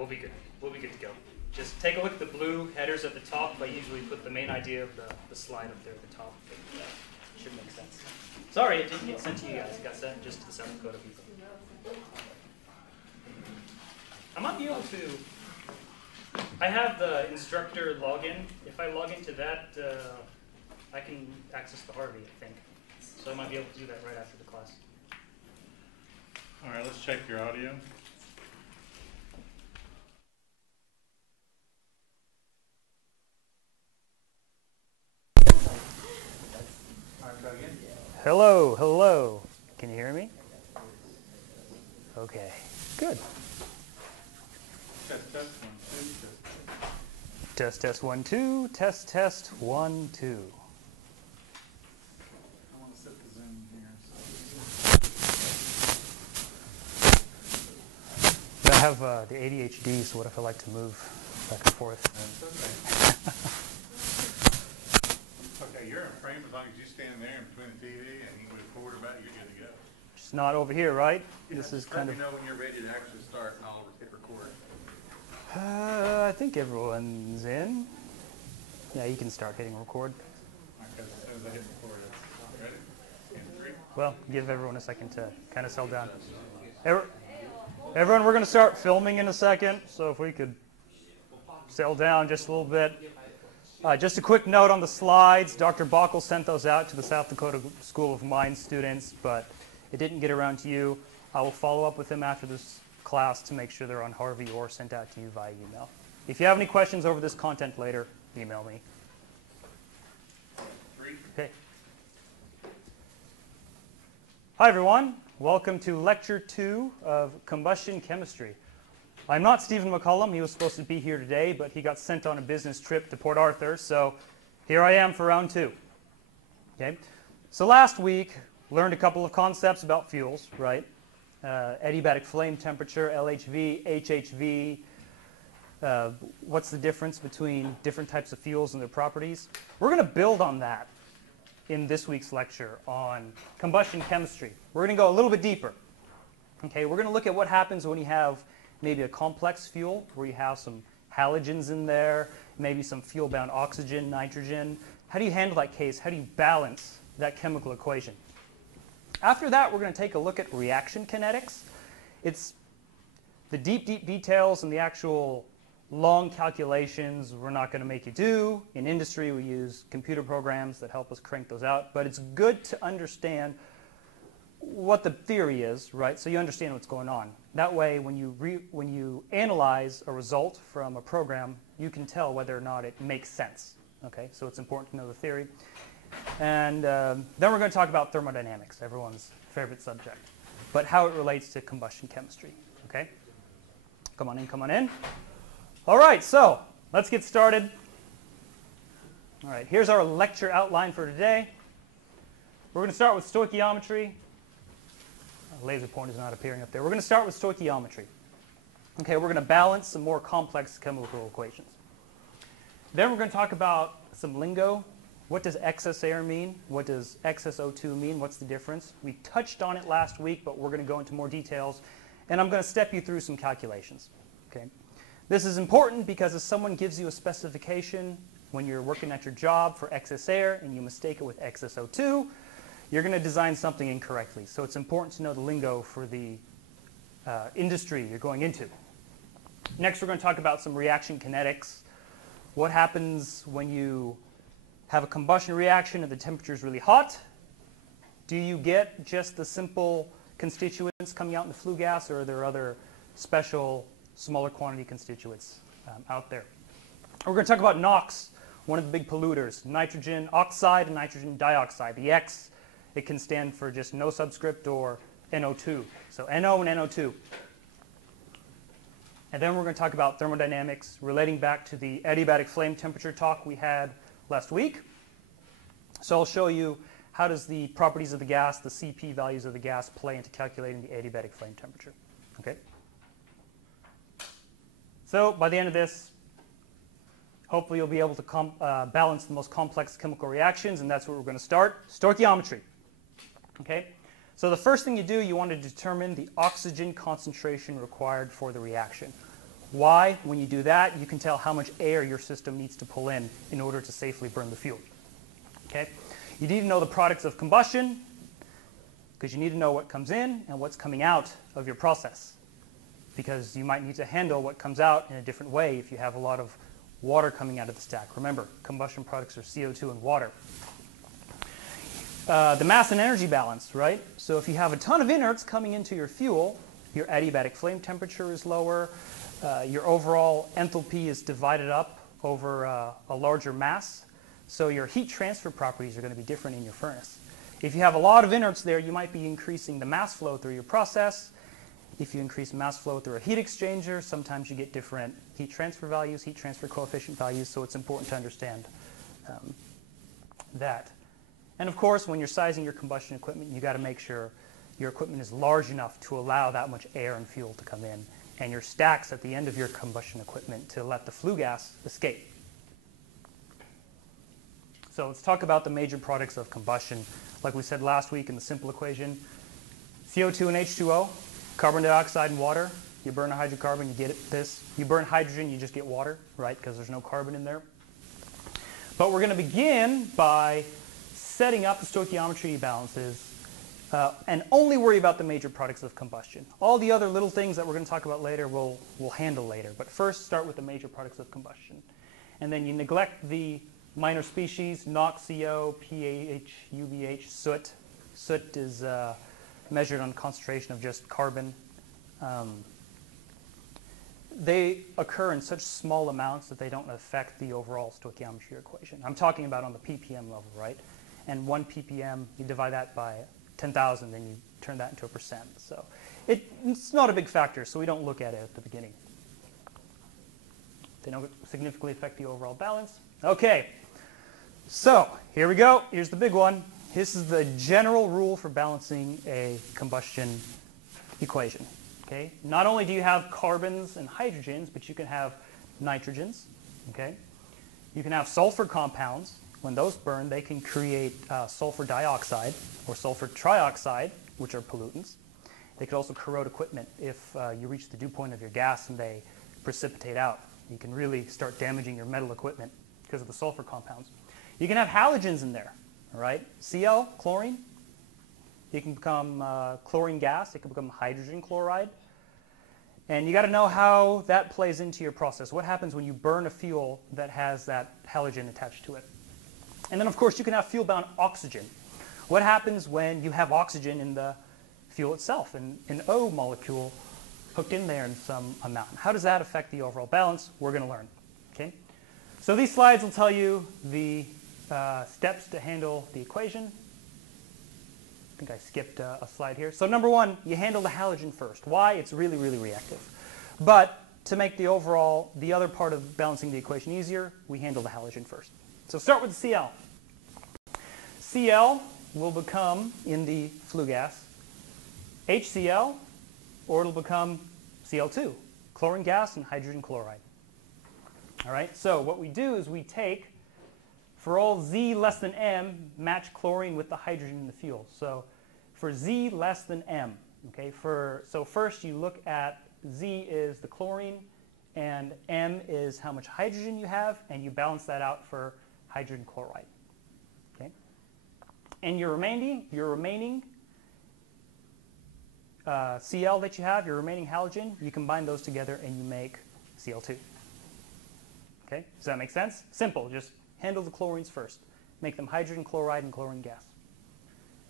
we'll be good. We'll be good to go. Just take a look at the blue headers at the top. I usually put the main idea of the slide up there at the top. But, should make sense. Sorry, it didn't get sent to you guys. It got sent just to the South Dakota people. I might be able to. I have the instructor login. If I log into that, I can access the Harvey, I think. So I might be able to do that right after the class. All right, let's check your audio. Hello, hello. Can you hear me? Okay, good. Test 1, 2, test. Test 1, 2. Test 1, 2. I want to set the zoom here. I have the ADHD, so what if I like to move back and forth? That's okay. Okay, you're in frame as long as you stand there in between the TV and you move forward about it, you're good to go. Just not over here, right? Yeah, this is let kind me of. know when you're ready to actually start, and I'll hit record. I think everyone's in. Yeah, you can start hitting record. Because as soon as I hit record, it's ready. And 3. Well, give everyone a second to kind of settle down. Everyone, we're going to start filming in a second, so if we could settle down just a little bit. Just a quick note on the slides. Dr. Bockel sent those out to the South Dakota School of Mines students, but it didn't get around to you. I will follow up with them after this class to make sure they're on Harvey or sent out to you via email. If you have any questions over this content later, email me. 3. Okay. Hi, everyone. Welcome to Lecture 2 of Combustion Chemistry. I'm not Stephen McCullum. He was supposed to be here today, but he got sent on a business trip to Port Arthur, so here I am for round 2. Okay. So last week, learned a couple of concepts about fuels, right? Adiabatic flame temperature, LHV, HHV, what's the difference between different types of fuels and their properties. We're going to build on that in this week's lecture on combustion chemistry. We're going to go a little bit deeper. Okay, we're going to look at what happens when you have maybe a complex fuel where you have some halogens in there, maybe some fuel-bound oxygen, nitrogen. How do you handle that case? How do you balance that chemical equation? After that, we're going to take a look at reaction kinetics. It's the deep details and the actual long calculations we're not going to make you do. In industry, we use computer programs that help us crank those out. But it's good to understand what the theory is, right? So you understand what's going on. That way, when you analyze a result from a program, you can tell whether or not it makes sense. Okay, so it's important to know the theory. And then we're going to talk about thermodynamics, everyone's favorite subject, but how it relates to combustion chemistry. Okay? Come on in, come on in. All right, so let's get started. All right, here's our lecture outline for today. We're going to start with stoichiometry. Laser point is not appearing up there. We're going to start with stoichiometry. Okay, we're going to balance some more complex chemical equations. Then we're going to talk about some lingo. What does excess air mean? What does excess O2 mean? What's the difference? We touched on it last week, but we're going to go into more details. And I'm going to step you through some calculations. Okay? This is important because if someone gives you a specification when you're working at your job for excess air and you mistake it with excess O2, you're going to design something incorrectly. So it's important to know the lingo for the industry you're going into. Next, we're going to talk about some reaction kinetics. What happens when you have a combustion reaction and the temperature is really hot? Do you get just the simple constituents coming out in the flue gas, or are there other special, smaller quantity constituents out there? We're going to talk about NOx, one of the big polluters, nitrogen oxide and nitrogen dioxide. The X, it can stand for just no subscript or NO2. So NO and NO2. And then we're going to talk about thermodynamics relating back to the adiabatic flame temperature talk we had last week. So I'll show you how does the properties of the gas, the CP values of the gas, play into calculating the adiabatic flame temperature. Okay. So by the end of this, hopefully you'll be able to balance the most complex chemical reactions, and that's where we're going to start. Stoichiometry. Okay. So the first thing you do, you want to determine the oxygen concentration required for the reaction. Why? When you do that, you can tell how much air your system needs to pull in order to safely burn the fuel. Okay? You need to know the products of combustion because you need to know what comes in and what's coming out of your process, because you might need to handle what comes out in a different way if you have a lot of water coming out of the stack. Remember, combustion products are CO2 and water. The mass and energy balance, right? So if you have a ton of inerts coming into your fuel, your adiabatic flame temperature is lower, your overall enthalpy is divided up over a larger mass, so your heat transfer properties are going to be different in your furnace. If you have a lot of inerts there, you might be increasing the mass flow through your process. If you increase mass flow through a heat exchanger, sometimes you get different heat transfer values, heat transfer coefficient values, so it's important to understand that. And of course, when you're sizing your combustion equipment, you got to make sure your equipment is large enough to allow that much air and fuel to come in, and your stacks at the end of your combustion equipment to let the flue gas escape. So let's talk about the major products of combustion. Like we said last week in the simple equation, CO2 and H2O, carbon dioxide and water. You burn a hydrocarbon, you get this. You burn hydrogen, you just get water, right? Because there's no carbon in there. But we're going to begin by setting up the stoichiometry balances and only worry about the major products of combustion. All the other little things that we're going to talk about later we'll handle later. But first, start with the major products of combustion. And then you neglect the minor species, Knox, CO, PAH, UBH, soot. Soot is measured on concentration of just carbon. They occur in such small amounts that they don't affect the overall stoichiometry equation. I'm talking about on the ppm level, right? And 1 ppm, you divide that by 10,000, then you turn that into a percent. So it's not a big factor, so we don't look at it at the beginning. They don't significantly affect the overall balance. Okay, so here we go. Here's the big one. This is the general rule for balancing a combustion equation. Okay? Not only do you have carbons and hydrogens, but you can have nitrogens. Okay? You can have sulfur compounds. When those burn, they can create sulfur dioxide or sulfur trioxide, which are pollutants. They could also corrode equipment if you reach the dew point of your gas and they precipitate out. You can really start damaging your metal equipment because of the sulfur compounds. You can have halogens in there. All right? Cl, chlorine. It can become chlorine gas. It can become hydrogen chloride. And you got to know how that plays into your process. What happens when you burn a fuel that has that halogen attached to it? And then, of course, you can have fuel-bound oxygen. What happens when you have oxygen in the fuel itself, an O molecule hooked in there in some amount? How does that affect the overall balance? We're going to learn. Okay? So these slides will tell you the steps to handle the equation. I think I skipped a slide here. So number one, you handle the halogen first. Why? It's really, really reactive. But to make the other part of balancing the equation easier, we handle the halogen first. So start with the Cl. Cl will become, in the flue gas, HCl, or it'll become Cl2, chlorine gas and hydrogen chloride. All right, so what we do is we take, for all Z less than M, match chlorine with the hydrogen in the fuel. So for Z less than M, okay, so first you look at Z is the chlorine and M is how much hydrogen you have, and you balance that out for hydrogen chloride. Okay? And your remaining Cl that you have, your remaining halogen, you combine those together and you make Cl2. Okay? Does that make sense? Simple. Just handle the chlorines first. Make them hydrogen chloride and chlorine gas.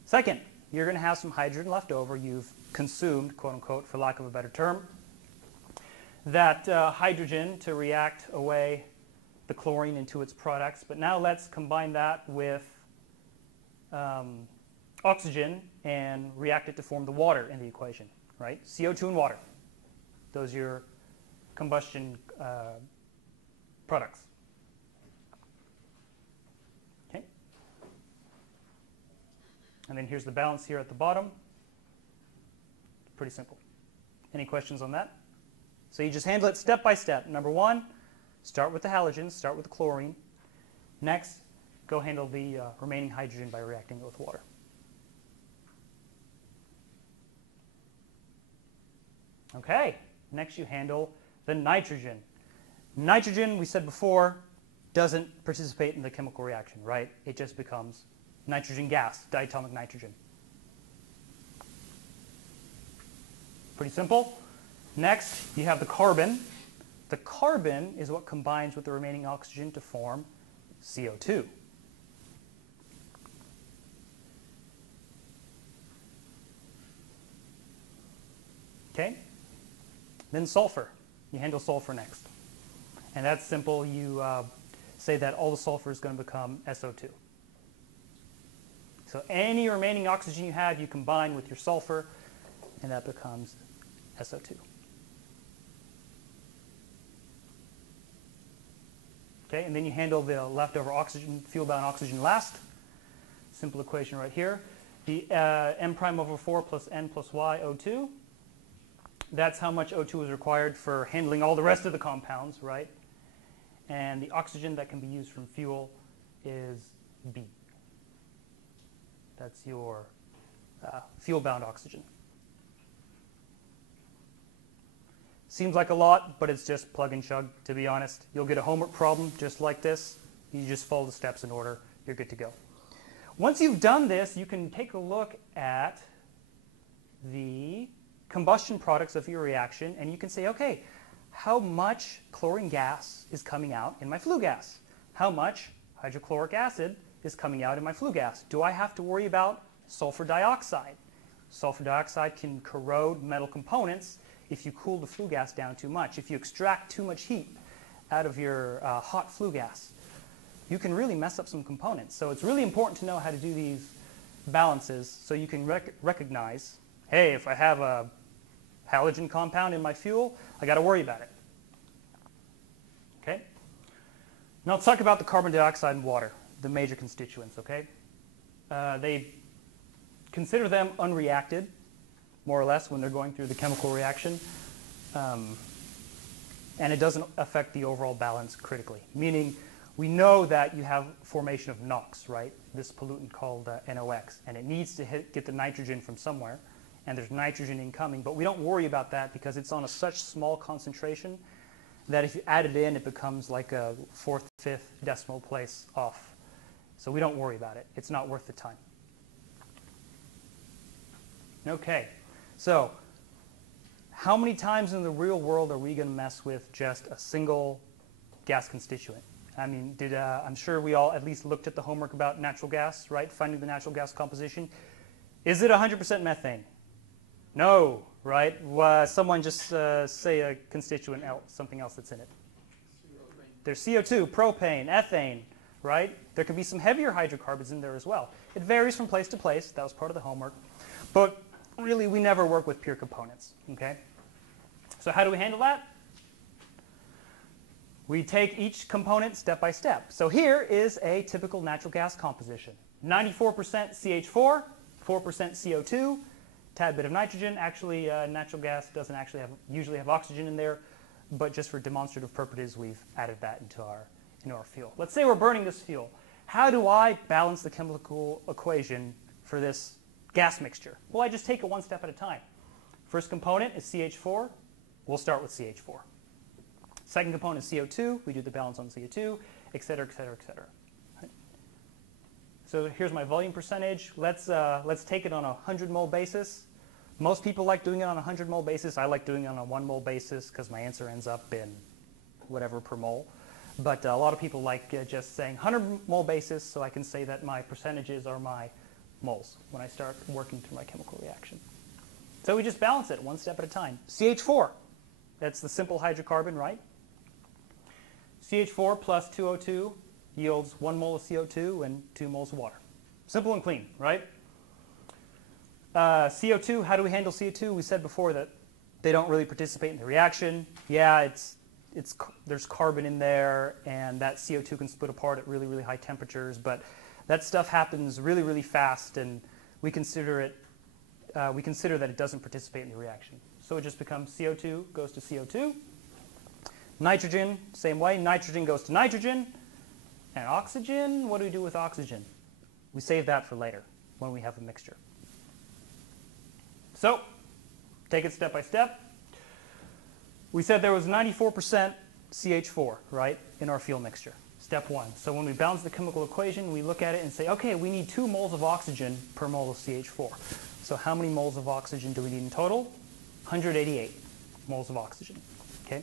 Second, you're going to have some hydrogen left over. You've consumed, quote unquote, for lack of a better term, that hydrogen to react away the chlorine into its products. But now let's combine that with oxygen and react it to form the water in the equation, right? CO2 and water. Those are your combustion products. Okay. And then here's the balance here at the bottom. Pretty simple. Any questions on that? So you just handle it step by step. Number one, start with the halogens, start with the chlorine. Next, go handle the remaining hydrogen by reacting it with water. Okay, next you handle Then nitrogen. Nitrogen, we said before, doesn't participate in the chemical reaction, right? It just becomes nitrogen gas, diatomic nitrogen. Pretty simple. Next, you have the carbon. The carbon is what combines with the remaining oxygen to form CO2. Okay? Then sulfur. You handle sulfur next. And that's simple. You say that all the sulfur is going to become SO2. So any remaining oxygen you have, you combine with your sulfur, and that becomes SO2. Okay, and then you handle the leftover oxygen, fuel-bound oxygen last. Simple equation right here. The m prime over 4 plus n plus y O2. That's how much O2 is required for handling all the rest of the compounds, right? And the oxygen that can be used from fuel is B. That's your fuel-bound oxygen. Seems like a lot, but it's just plug and chug, to be honest. You'll get a homework problem just like this. You just follow the steps in order. You're good to go. Once you've done this, you can take a look at the combustion products of your reaction, and you can say, okay, how much chlorine gas is coming out in my flue gas? How much hydrochloric acid is coming out in my flue gas? Do I have to worry about sulfur dioxide? Sulfur dioxide can corrode metal components if you cool the flue gas down too much. If you extract too much heat out of your hot flue gas, you can really mess up some components. So it's really important to know how to do these balances so you can recognize, hey, if I have a halogen compound in my fuel, I got to worry about it. Okay? Now let's talk about the carbon dioxide and water, the major constituents, okay? They consider them unreacted, more or less, when they're going through the chemical reaction. And it doesn't affect the overall balance critically, meaning we know that you have formation of Knox, right? This pollutant called NOx, and it needs to get the nitrogen from somewhere, and there's nitrogen incoming, but we don't worry about that because it's on such small concentration that if you add it in, it becomes like a 4th, 5th decimal place off. So we don't worry about it. It's not worth the time. Okay, so how many times in the real world are we going to mess with just a single gas constituent? I mean, I'm sure we all at least looked at the homework about natural gas, right? Finding the natural gas composition. Is it 100% methane? No, right? Someone just say a constituent else, something else that's in it. There's CO2, propane, ethane, right? There could be some heavier hydrocarbons in there as well. It varies from place to place. That was part of the homework. But really, we never work with pure components, okay? So how do we handle that? We take each component step by step. So here is a typical natural gas composition. 94% CH4, 4% CO2, tad bit of nitrogen. Actually, natural gas doesn't actually usually have oxygen in there, but just for demonstrative purposes, we've added that into our fuel. Let's say we're burning this fuel. How do I balance the chemical equation for this gas mixture? Well, I just take it one step at a time. First component is CH4. We'll start with CH4. Second component is CO2. We do the balance on CO2, et cetera, et cetera, et cetera. Right. So here's my volume percentage. Let's take it on a 100 mole basis. Most people like doing it on a 100 mole basis. I like doing it on a 1 mole basis because my answer ends up in whatever per mole. But a lot of people like just saying 100 mole basis, so I can say that my percentages are my moles when I start working through my chemical reaction. So we just balance it one step at a time. CH4, that's the simple hydrocarbon, right? CH4 plus 2O2 yields 1 mole of CO2 and 2 moles of water. Simple and clean, right? CO2, how do we handle CO2? We said before that they don't really participate in the reaction. Yeah, there's carbon in there, and that CO2 can split apart at really, really high temperatures, but that stuff happens really, really fast, and we consider that it doesn't participate in the reaction. So it just becomes CO2 goes to CO2. Nitrogen, same way. Nitrogen goes to nitrogen. And oxygen, what do we do with oxygen? We save that for later when we have a mixture. So take it step by step. we said there was 94% CH4, right, in our fuel mixture. Step one. So when we balance the chemical equation, we look at it and say, okay, we need 2 moles of oxygen per mole of CH4. So how many moles of oxygen do we need in total? 188 moles of oxygen. Okay.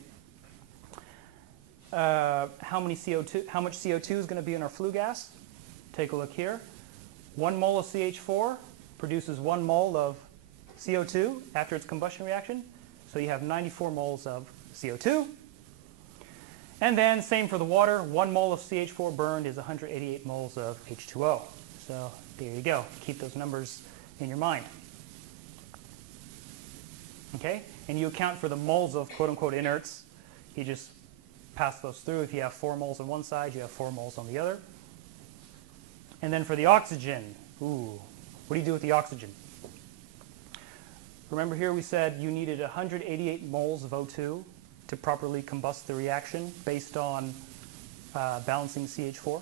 How much CO2 is going to be in our flue gas? Take a look here. 1 mole of CH4 produces 1 mole of CO2 after its combustion reaction. So you have 94 moles of CO2. And then same for the water. 1 mole of CH4 burned is 188 moles of H2O. So there you go. Keep those numbers in your mind. Okay? And you account for the moles of quote-unquote inerts. You just pass those through. If you have 4 moles on one side, you have 4 moles on the other. And then for the oxygen, what do you do with the oxygen? Remember here we said you needed 188 moles of O2 to properly combust the reaction based on balancing CH4?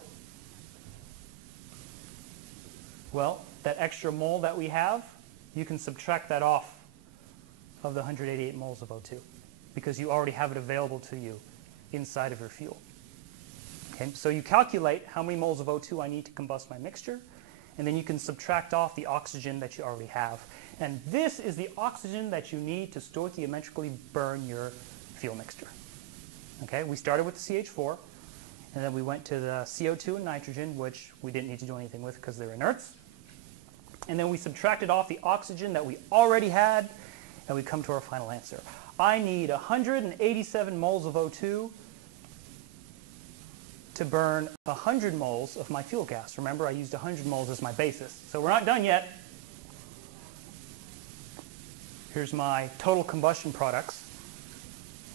Well, that extra mole that we have, you can subtract that off of the 188 moles of O2 because you already have it available to you inside of your fuel. Okay, so you calculate how many moles of O2 I need to combust my mixture, and then you can subtract off the oxygen that you already have. And this is the oxygen that you need to stoichiometrically burn your fuel mixture. Okay, we started with the CH4, and then we went to the CO2 and nitrogen, which we didn't need to do anything with because they're inerts. And then we subtracted off the oxygen that we already had, and we come to our final answer. I need 187 moles of O2 to burn 100 moles of my fuel gas. Remember, I used 100 moles as my basis. So we're not done yet. Here's my total combustion products,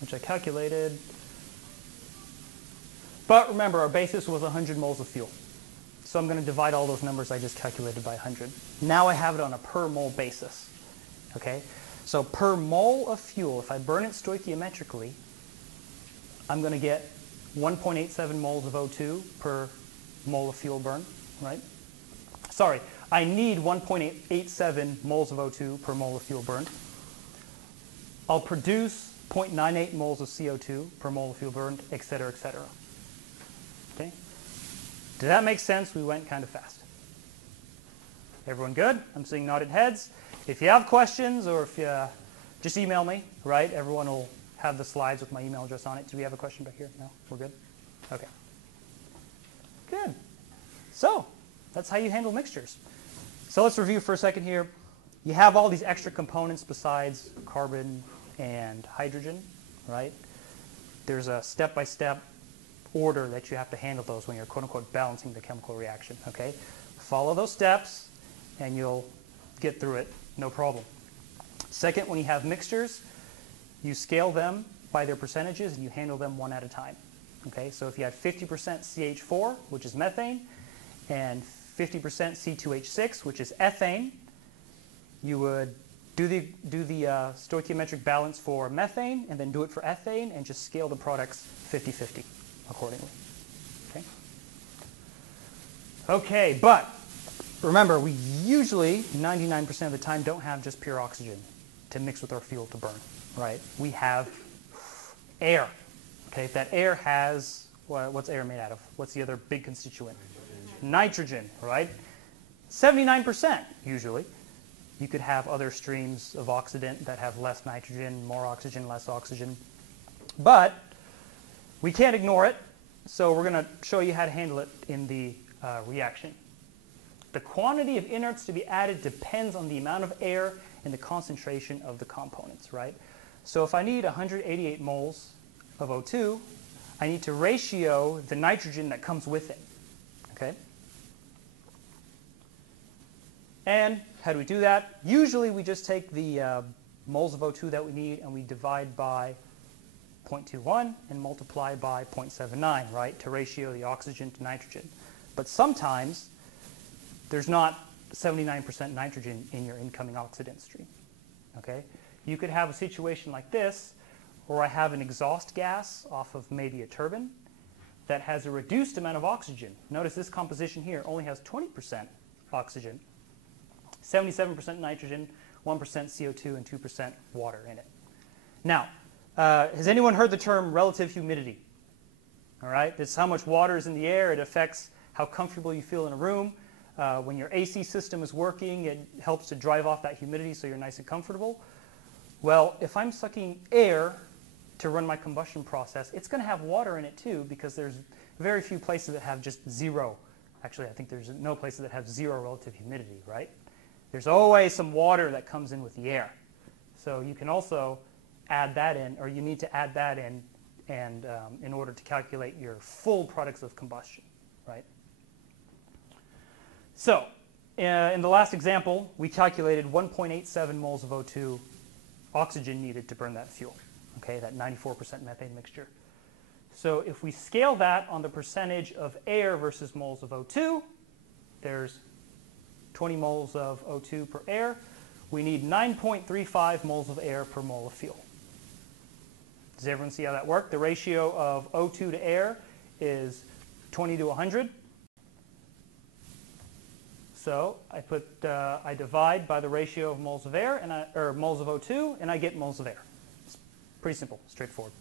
which I calculated. But remember, our basis was 100 moles of fuel. So I'm going to divide all those numbers I just calculated by 100. Now I have it on a per mole basis. Okay? So per mole of fuel, if I burn it stoichiometrically, I'm going to get 1.87 moles of O2 per mole of fuel burn, right? Sorry, I need 1.87 moles of O2 per mole of fuel burn. I'll produce 0.98 moles of CO2 per mole of fuel burned, et cetera, et cetera. Okay? Did that make sense? We went kind of fast. Everyone good? I'm seeing nodded heads. If you have questions or if you just email me, right? Everyone will have the slides with my email address on it. Do we have a question back here? No? We're good? Okay. Good. So that's how you handle mixtures. So let's review for a second here. You have all these extra components besides carbon and hydrogen, right? There's a step-by-step order that you have to handle those when you're quote-unquote balancing the chemical reaction, okay? Follow those steps and you'll get through it, no problem. Second, when you have mixtures, you scale them by their percentages and you handle them one at a time, okay? So if you had 50% CH4, which is methane, and 50% C2H6, which is ethane, you would do the stoichiometric balance for methane and then do it for ethane and just scale the products 50-50 accordingly. Okay? Okay, but remember, we usually, 99% of the time, don't have just pure oxygen to mix with our fuel to burn, right? We have air. Okay, if that air has, what's air made out of? What's the other big constituent? Nitrogen, right? 79% usually. You could have other streams of oxidant that have less nitrogen, more oxygen, less oxygen. But we can't ignore it, so we're going to show you how to handle it in the reaction. The quantity of inerts to be added depends on the amount of air and the concentration of the components, right? So if I need 188 moles of O2, I need to ratio the nitrogen that comes with it, okay? And how do we do that? Usually we just take the moles of O2 that we need and we divide by 0.21 and multiply by 0.79, right, to ratio the oxygen to nitrogen. But sometimes there's not 79% nitrogen in your incoming oxidant stream, okay? You could have a situation like this where I have an exhaust gas off of maybe a turbine that has a reduced amount of oxygen. Notice this composition here only has 20% oxygen, 77% nitrogen, 1% CO2, and 2% water in it. Now, Has anyone heard the term relative humidity? All right, it's how much water is in the air. It affects how comfortable you feel in a room. When your AC system is working, it helps to drive off that humidity so you're nice and comfortable. Well, if I'm sucking air to run my combustion process, it's going to have water in it too, because there's very few places that have just zero. Actually, I think there's no places that have zero relative humidity, right? There's always some water that comes in with the air. So you can also add that in, or you need to add that in, and in order to calculate your full products of combustion, right? So in the last example, we calculated 1.87 moles of O2 oxygen needed to burn that fuel, okay, that 94% methane mixture. So if we scale that on the percentage of air versus moles of O2, there's 20 moles of O2 per air. We need 9.35 moles of air per mole of fuel. Does everyone see how that works? The ratio of O2 to air is 20 to 100. So I divide by the ratio of moles of air, or moles of O2, and I get moles of air. It's pretty simple, straightforward.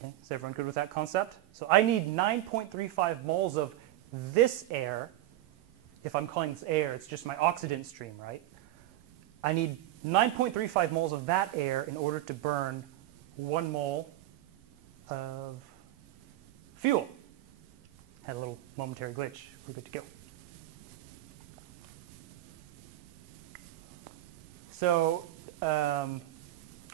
Okay, is everyone good with that concept? So I need 9.35 moles of this air. If I'm calling this air, it's just my oxidant stream, right? I need 9.35 moles of that air in order to burn 1 mole of fuel. Had a little momentary glitch. We're good to go. So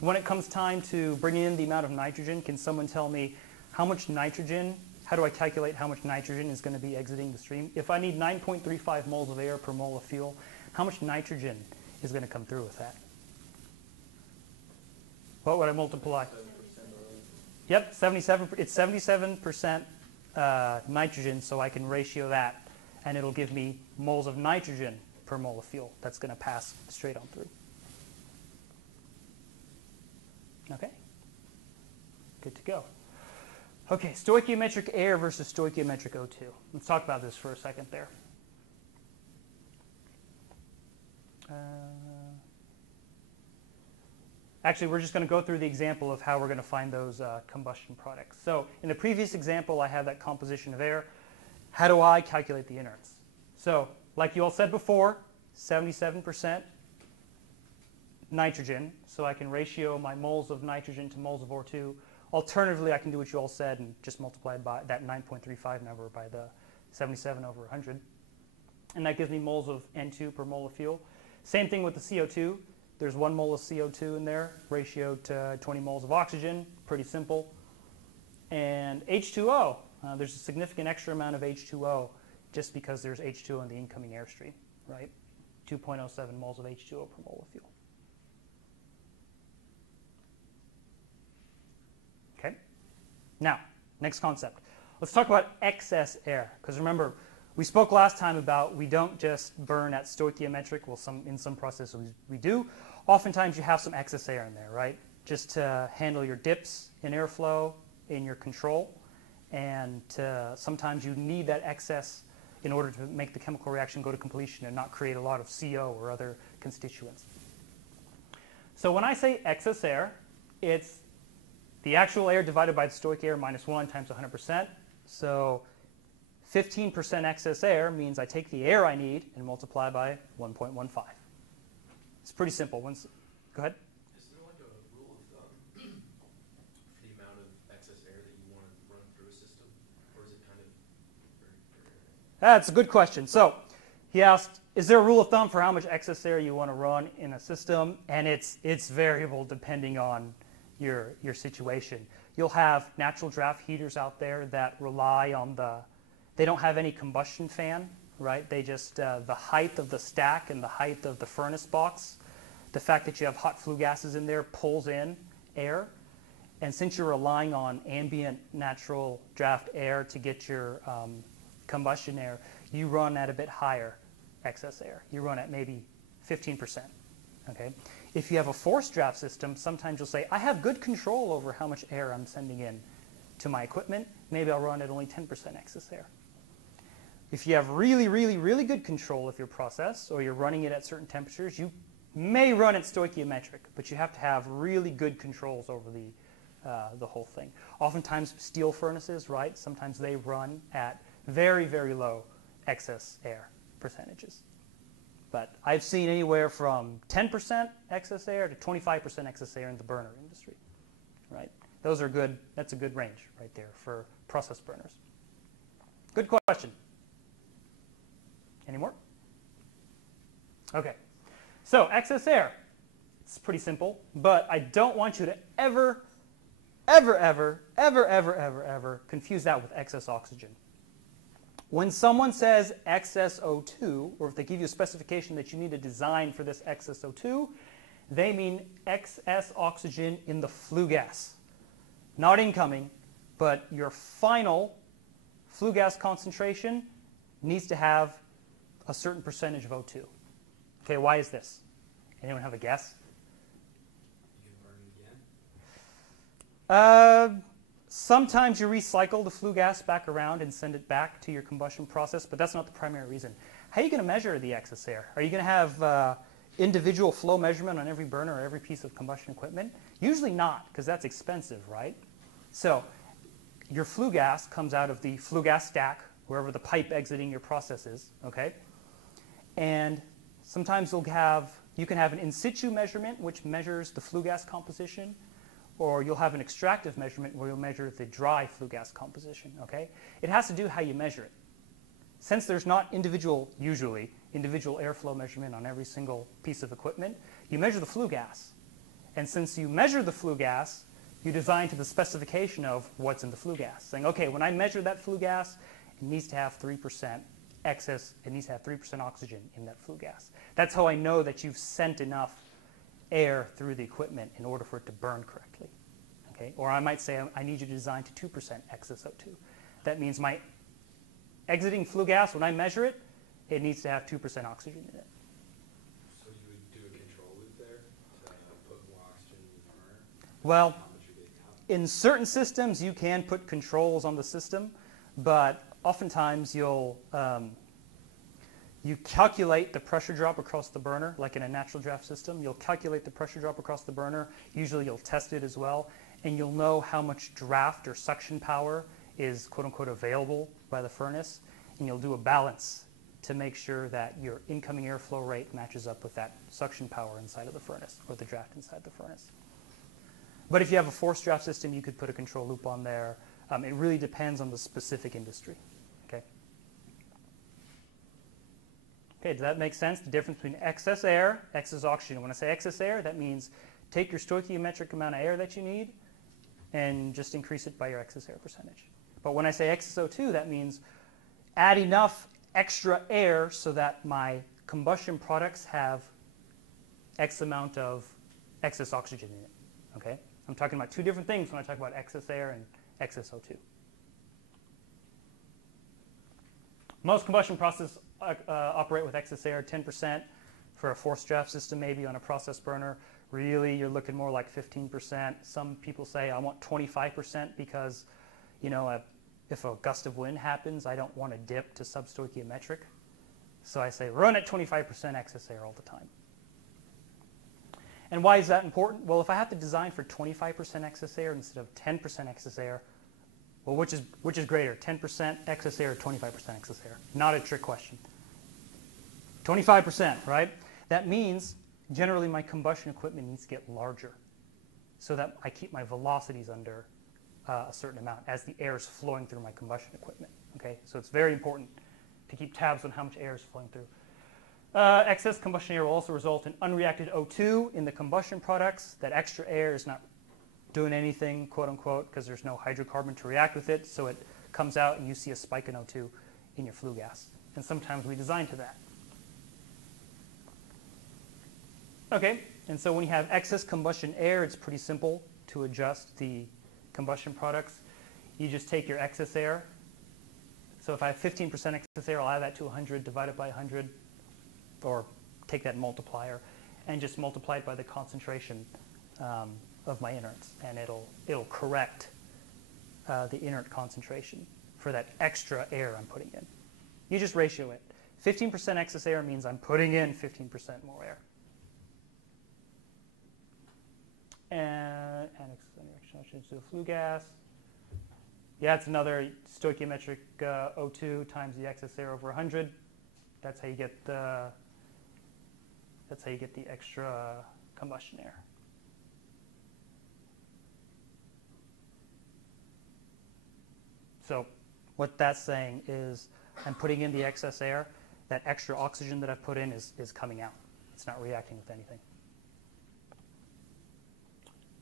when it comes time to bring in the amount of nitrogen, can someone tell me how much nitrogen, how do I calculate how much nitrogen is going to be exiting the stream? If I need 9.35 moles of air per mole of fuel, how much nitrogen is going to come through with that? What would I multiply? 7%. Yep, 77. It's 77% nitrogen, so I can ratio that, and it'll give me moles of nitrogen per mole of fuel. That's going to pass straight on through. Okay, good to go. Okay, stoichiometric air versus stoichiometric O2. Let's talk about this for a second there. Actually, we're just going to go through the example of how we're going to find those combustion products. So in the previous example, I had that composition of air. How do I calculate the inerts? So like you all said before, 77% nitrogen, so I can ratio my moles of nitrogen to moles of O2. Alternatively, I can do what you all said and just multiply by that 9.35 number by the 77 over 100. And that gives me moles of N2 per mole of fuel. Same thing with the CO2. There's 1 mole of CO2 in there, ratio to 20 moles of oxygen. Pretty simple. And H2O. There's a significant extra amount of H2O just because there's H2O in the incoming airstream, right? 2.07 moles of H2O per mole of fuel. Okay. Now, next concept. Let's talk about excess air. Because remember, we spoke last time about we don't just burn at stoichiometric. Well, in some processes we do. Oftentimes you have some excess air in there, right? Just to handle your dips in airflow in your control. And sometimes you need that excess in order to make the chemical reaction go to completion and not create a lot of CO or other constituents. So when I say excess air, it's the actual air divided by the stoic air minus 1 times 100%. So 15% excess air means I take the air I need and multiply by 1.15. It's pretty simple. Go ahead. Is there like a rule of thumb for the amount of excess air that you want to run through a system? Or is it kind of very That's a good question. So he asked, is there a rule of thumb for how much excess air you want to run in a system? And it's variable depending on your situation. You'll have natural draft heaters out there that rely on they don't have any combustion fan, right? They just, the height of the stack and the height of the furnace box, the fact that you have hot flue gases in there pulls in air. And since you're relying on ambient natural draft air to get your combustion air, you run at a bit higher excess air. You run at maybe 15%, okay? If you have a forced draft system, sometimes you'll say, I have good control over how much air I'm sending in to my equipment. Maybe I'll run at only 10% excess air. If you have really, really, really good control of your process, or you're running it at certain temperatures, you may run at stoichiometric, but you have to have really good controls over the whole thing. Oftentimes steel furnaces, right, sometimes they run at very, very low excess air percentages. But I've seen anywhere from 10% excess air to 25% excess air in the burner industry, right? Those are good, that's a good range right there for process burners. Good question. Any more? Okay. So excess air, it's pretty simple, but I don't want you to ever confuse that with excess oxygen. When someone says excess O2, or if they give you a specification that you need a design for this excess O2, they mean excess oxygen in the flue gas. Not incoming, but your final flue gas concentration needs to have a certain percentage of O2. Okay, why is this? Anyone have a guess? You can burn again? Sometimes you recycle the flue gas back around and send it back to your combustion process, but that's not the primary reason. How are you going to measure the excess air? Are you going to have individual flow measurement on every burner or every piece of combustion equipment? Usually not, because that's expensive, right? So your flue gas comes out of the flue gas stack, wherever the pipe exiting your process is, okay? And sometimes you can have an in situ measurement, which measures the flue gas composition, or you'll have an extractive measurement where you'll measure the dry flue gas composition, okay? It has to do how you measure it. Since there's not usually individual airflow measurement on every single piece of equipment, you measure the flue gas. And since you measure the flue gas, you design to the specification of what's in the flue gas, saying, okay, when I measure that flue gas, it needs to have 3% excess, it needs to have 3% oxygen in that flue gas. That's how I know that you've sent enough air through the equipment in order for it to burn correctly. Okay? Or I might say I need you to design to 2% excess O2. That means my exiting flue gas, when I measure it, it needs to have 2% oxygen in it. So you would do a control loop there to put more oxygen in the burner? Well, How much you're getting out? in certain systems you can put controls on the system, but oftentimes you calculate the pressure drop across the burner, like in a natural draft system. You'll calculate the pressure drop across the burner. Usually you'll test it as well, and you'll know how much draft or suction power is quote-unquote available by the furnace, and you'll do a balance to make sure that your incoming airflow rate matches up with that suction power inside of the furnace, or the draft inside the furnace. But if you have a forced draft system, you could put a control loop on there. It really depends on the specific industry. Okay, does that make sense? The difference between excess air, excess oxygen. When I say excess air, that means take your stoichiometric amount of air that you need and just increase it by your excess air percentage. But when I say excess O2, that means add enough extra air so that my combustion products have X amount of excess oxygen in it. Okay? I'm talking about two different things when I talk about excess air and excess O2. Most combustion processes operate with excess air, 10% for a forced draft system, maybe on a process burner. Really, you're looking more like 15%. Some people say, I want 25% because, you know, if a gust of wind happens, I don't want to dip to substoichiometric. So I say, run at 25% excess air all the time. And why is that important? Well, if I have to design for 25% excess air instead of 10% excess air, well, which is greater, 10% excess air or 25% excess air? Not a trick question. 25%, right? That means generally my combustion equipment needs to get larger so that I keep my velocities under a certain amount as the air is flowing through my combustion equipment. Okay, so it's very important to keep tabs on how much air is flowing through. Excess combustion air will also result in unreacted O2 in the combustion products. That extra air is not doing anything, quote unquote, because there's no hydrocarbon to react with it, so it comes out and you see a spike in O2 in your flue gas. And sometimes we design to that. Okay, and so when you have excess combustion air, it's pretty simple to adjust the combustion products. You just take your excess air. So if I have 15% excess air, I'll add that to 100, divide it by 100, or take that multiplier and just multiply it by the concentration of my inerts, and it'll correct the inert concentration for that extra air I'm putting in. You just ratio it. 15% excess air means I'm putting in 15% more air. And change to the flue gas. Yeah, it's another stoichiometric O2 times the excess air over 100. That's how you get the extra combustion air. So what that's saying is I'm putting in the excess air. That extra oxygen that I've put in is coming out. It's not reacting with anything.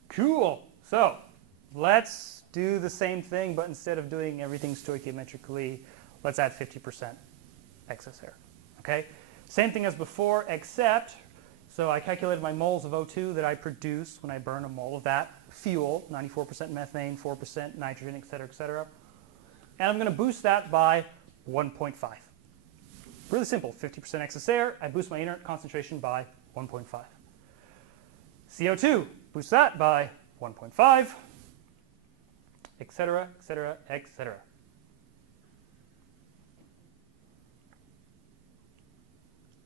Cool. So let's do the same thing, but instead of doing everything stoichiometrically, let's add 50% excess air. Okay? Same thing as before, except, so I calculated my moles of O2 that I produce when I burn a mole of that fuel, 94% methane, 4% nitrogen, et cetera, et cetera. And I'm going to boost that by 1.5. Really simple, 50% excess air, I boost my inert concentration by 1.5. CO2, boost that by 1.5, et cetera, et cetera, et cetera.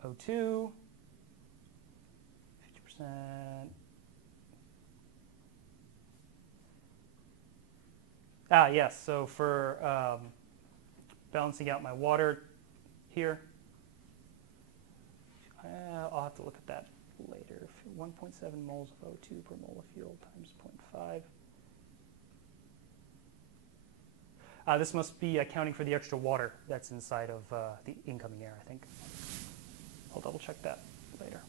O2, 50%. Yes, so for balancing out my water here, I'll have to look at that later. 1.7 moles of O2 per mole of fuel times 0.5. This must be accounting for the extra water that's inside of the incoming air, I think. I'll double check that later.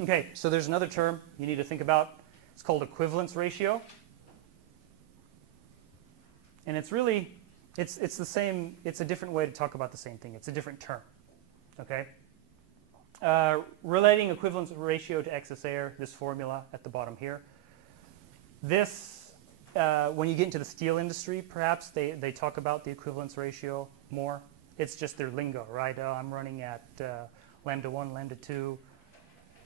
Okay, so there's another term you need to think about. It's called equivalence ratio. And it's really, it's the same, it's a different way to talk about the same thing. It's a different term, okay? Relating equivalence ratio to excess air, this formula at the bottom here. This, when you get into the steel industry, perhaps, they talk about the equivalence ratio more. It's just their lingo, right? I'm running at lambda 1, lambda 2.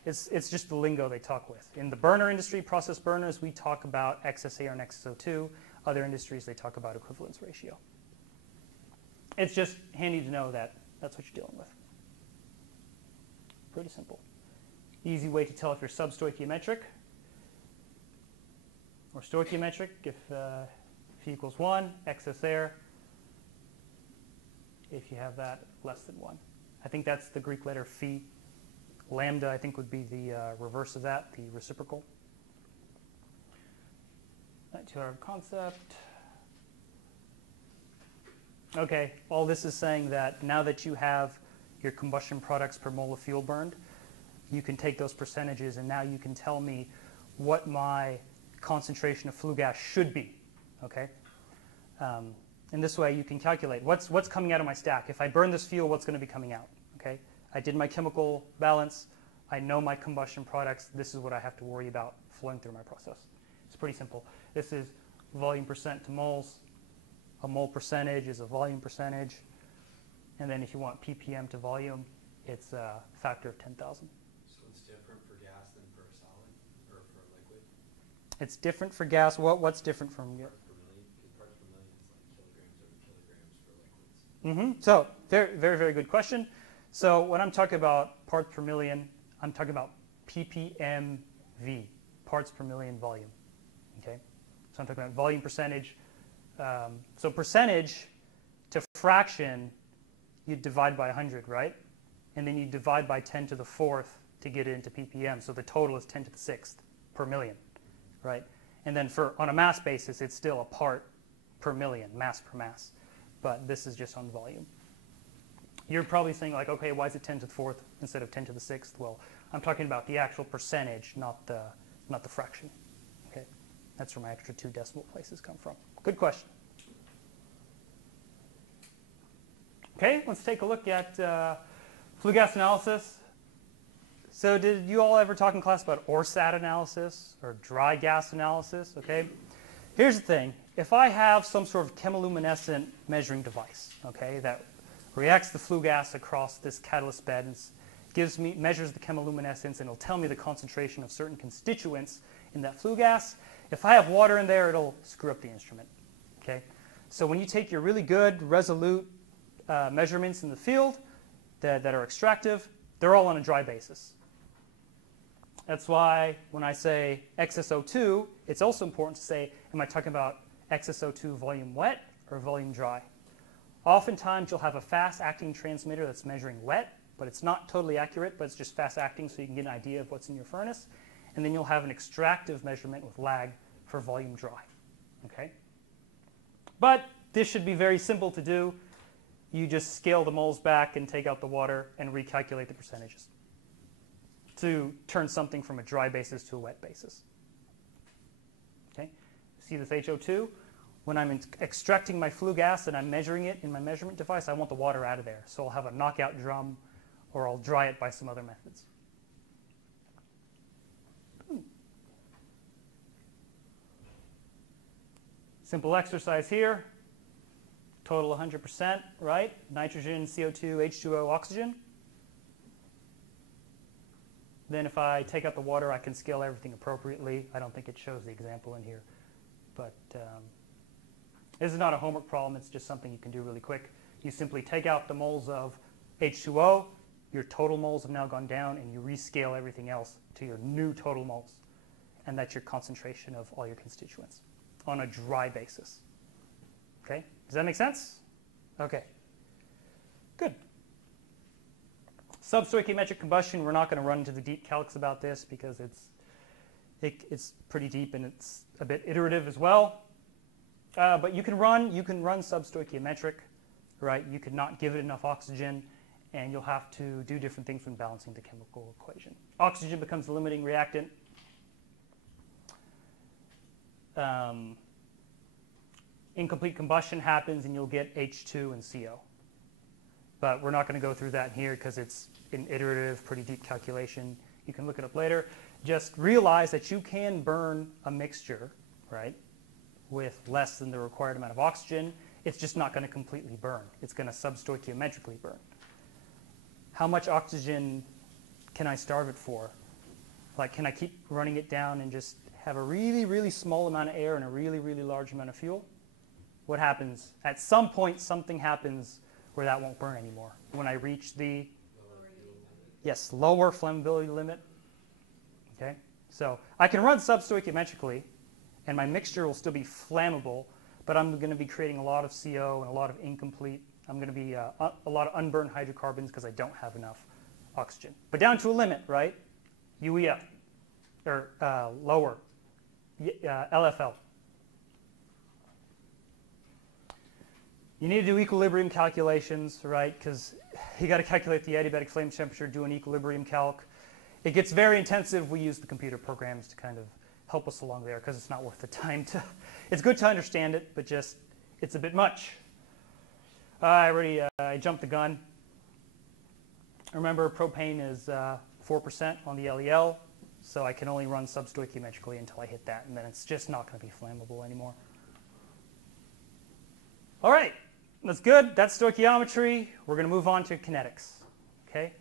It's just the lingo they talk with. In the burner industry, process burners, we talk about excess air and excess O2. Other industries, they talk about equivalence ratio. It's just handy to know that that's what you're dealing with. Pretty simple. Easy way to tell if you're substoichiometric or stoichiometric. If phi equals 1, excess air. If you have that less than 1. I think that's the Greek letter phi. Lambda, I think, would be the reverse of that, the reciprocal. 2-hour concept. Okay, all this is saying that now that you have your combustion products per mole of fuel burned, you can take those percentages and now you can tell me what my concentration of flue gas should be. Okay? In this way, you can calculate what's coming out of my stack. If I burn this fuel, what's going to be coming out? Okay? I did my chemical balance. I know my combustion products. This is what I have to worry about flowing through my process. It's pretty simple. This is volume percent to moles. A mole percentage is a volume percentage. And then if you want ppm to volume, it's a factor of 10,000. So it's different for gas than for a solid or for a liquid? It's different for gas. What's different from gas? Parts per million. Parts per million is like kilograms over kilograms for liquids. So very, very, very good question. So when I'm talking about parts per million, I'm talking about ppmv, parts per million volume. Okay, so I'm talking about volume percentage. So percentage to fraction, you divide by 100, right? And then you divide by 10 to the 4th to get it into ppm. So the total is 10 to the 6th per million, right? And then on a mass basis, it's still a part per million, mass per mass. But this is just on volume. You're probably saying, like, okay, why is it 10 to the 4th instead of 10 to the 6th? Well, I'm talking about the actual percentage, not the fraction. Okay, that's where my extra 2 decimal places come from. Good question. Okay, let's take a look at flue gas analysis. So did you all ever talk in class about ORSAT analysis or dry gas analysis? Okay, here's the thing. If I have some sort of chemiluminescent measuring device, okay, that reacts the flue gas across this catalyst bed and measures the chemiluminescence, and it'll tell me the concentration of certain constituents in that flue gas. If I have water in there, it'll screw up the instrument. Okay, so when you take your really good, resolute measurements in the field that are extractive, they're all on a dry basis. That's why when I say excess O2, it's also important to say, am I talking about excess O2 volume wet or volume dry? Oftentimes you'll have a fast-acting transmitter that's measuring wet, but it's not totally accurate, but it's just fast-acting so you can get an idea of what's in your furnace. And then you'll have an extractive measurement with lag for volume dry. Okay? But this should be very simple to do. You just scale the moles back and take out the water and recalculate the percentages to turn something from a dry basis to a wet basis. Okay? See this HO2? When I'm extracting my flue gas and I'm measuring it in my measurement device, I want the water out of there. So I'll have a knockout drum, or I'll dry it by some other methods. Simple exercise here. Total 100%, right? Nitrogen, CO2, H2O, oxygen. Then if I take out the water, I can scale everything appropriately. I don't think it shows the example in here. But this is not a homework problem. It's just something you can do really quick. You simply take out the moles of H2O. Your total moles have now gone down, and you rescale everything else to your new total moles. And that's your concentration of all your constituents on a dry basis. Okay? Does that make sense? Okay. Good. Substoichiometric combustion, we're not going to run into the deep calcs about this because it's pretty deep and it's a bit iterative as well. But you can run substoichiometric, right? You could not give it enough oxygen, and you'll have to do different things when balancing the chemical equation. Oxygen becomes the limiting reactant. Incomplete combustion happens, and you'll get H2 and CO. But we're not going to go through that here because it's an iterative, pretty deep calculation. You can look it up later. Just realize that you can burn a mixture, right, with less than the required amount of oxygen. It's just not going to completely burn. It's going to substoichiometrically burn. How much oxygen can I starve it for? Like, can I keep running it down and just have a really, really small amount of air and a really, really large amount of fuel? What happens? At some point, something happens where that won't burn anymore. When I reach the lower flammability limit. Okay, so I can run substoichiometrically, and my mixture will still be flammable, but I'm going to be creating a lot of CO and a lot of incomplete. I'm going to be a lot of unburned hydrocarbons because I don't have enough oxygen. But down to a limit, right? UEF, or lower, LFL. You need to do equilibrium calculations, right? Because you got to calculate the adiabatic flame temperature, do an equilibrium calc. It gets very intensive. We use the computer programs to kind of help us along there because it's not worth the time to. It's good to understand it, but just it's a bit much. I jumped the gun. Remember, propane is 4% on the LEL, so I can only run substoichiometrically until I hit that, and then it's just not going to be flammable anymore. All right, that's good. That's stoichiometry. We're going to move on to kinetics. Okay?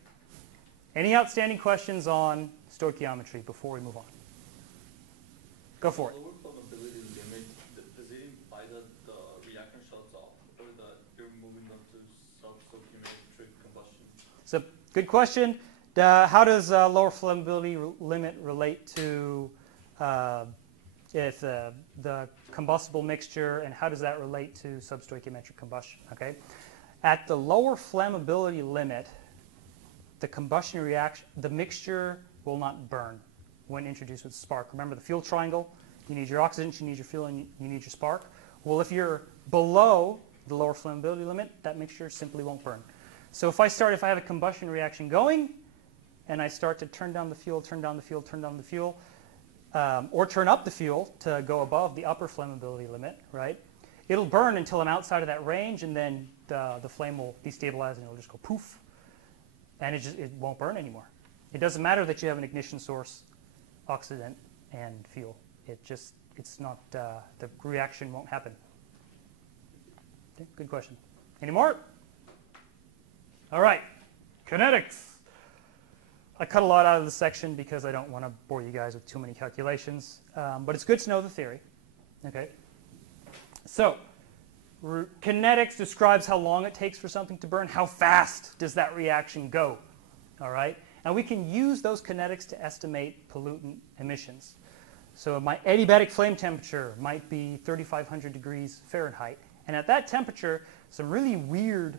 Any outstanding questions on stoichiometry before we move on? Go for it. Lower flammability limit, does it imply that the reactant shuts off, or that you're moving them to substoichiometric combustion? So, good question. How does lower flammability limit relate to the combustible mixture, and how does that relate to substoichiometric combustion? Okay, at the lower flammability limit, the combustion reaction, the mixture will not burn when introduced with spark. Remember the fuel triangle? You need your oxygen, you need your fuel, and you need your spark. Well, if you're below the lower flammability limit, that mixture simply won't burn. So if I have a combustion reaction going, and I start to turn down the fuel, turn down the fuel, turn down the fuel, or turn up the fuel to go above the upper flammability limit, right? It'll burn until I'm outside of that range, and then the flame will destabilize and it'll just go poof, and it won't burn anymore. It doesn't matter that you have an ignition source, oxidant, and fuel. It's not, the reaction won't happen. Okay, good question. Any more? All right, kinetics. I cut a lot out of the section because I don't want to bore you guys with too many calculations, but it's good to know the theory. Okay. So, kinetics describes how long it takes for something to burn. How fast does that reaction go? All right. And we can use those kinetics to estimate pollutant emissions. So my adiabatic flame temperature might be 3,500 degrees Fahrenheit. And at that temperature, some really weird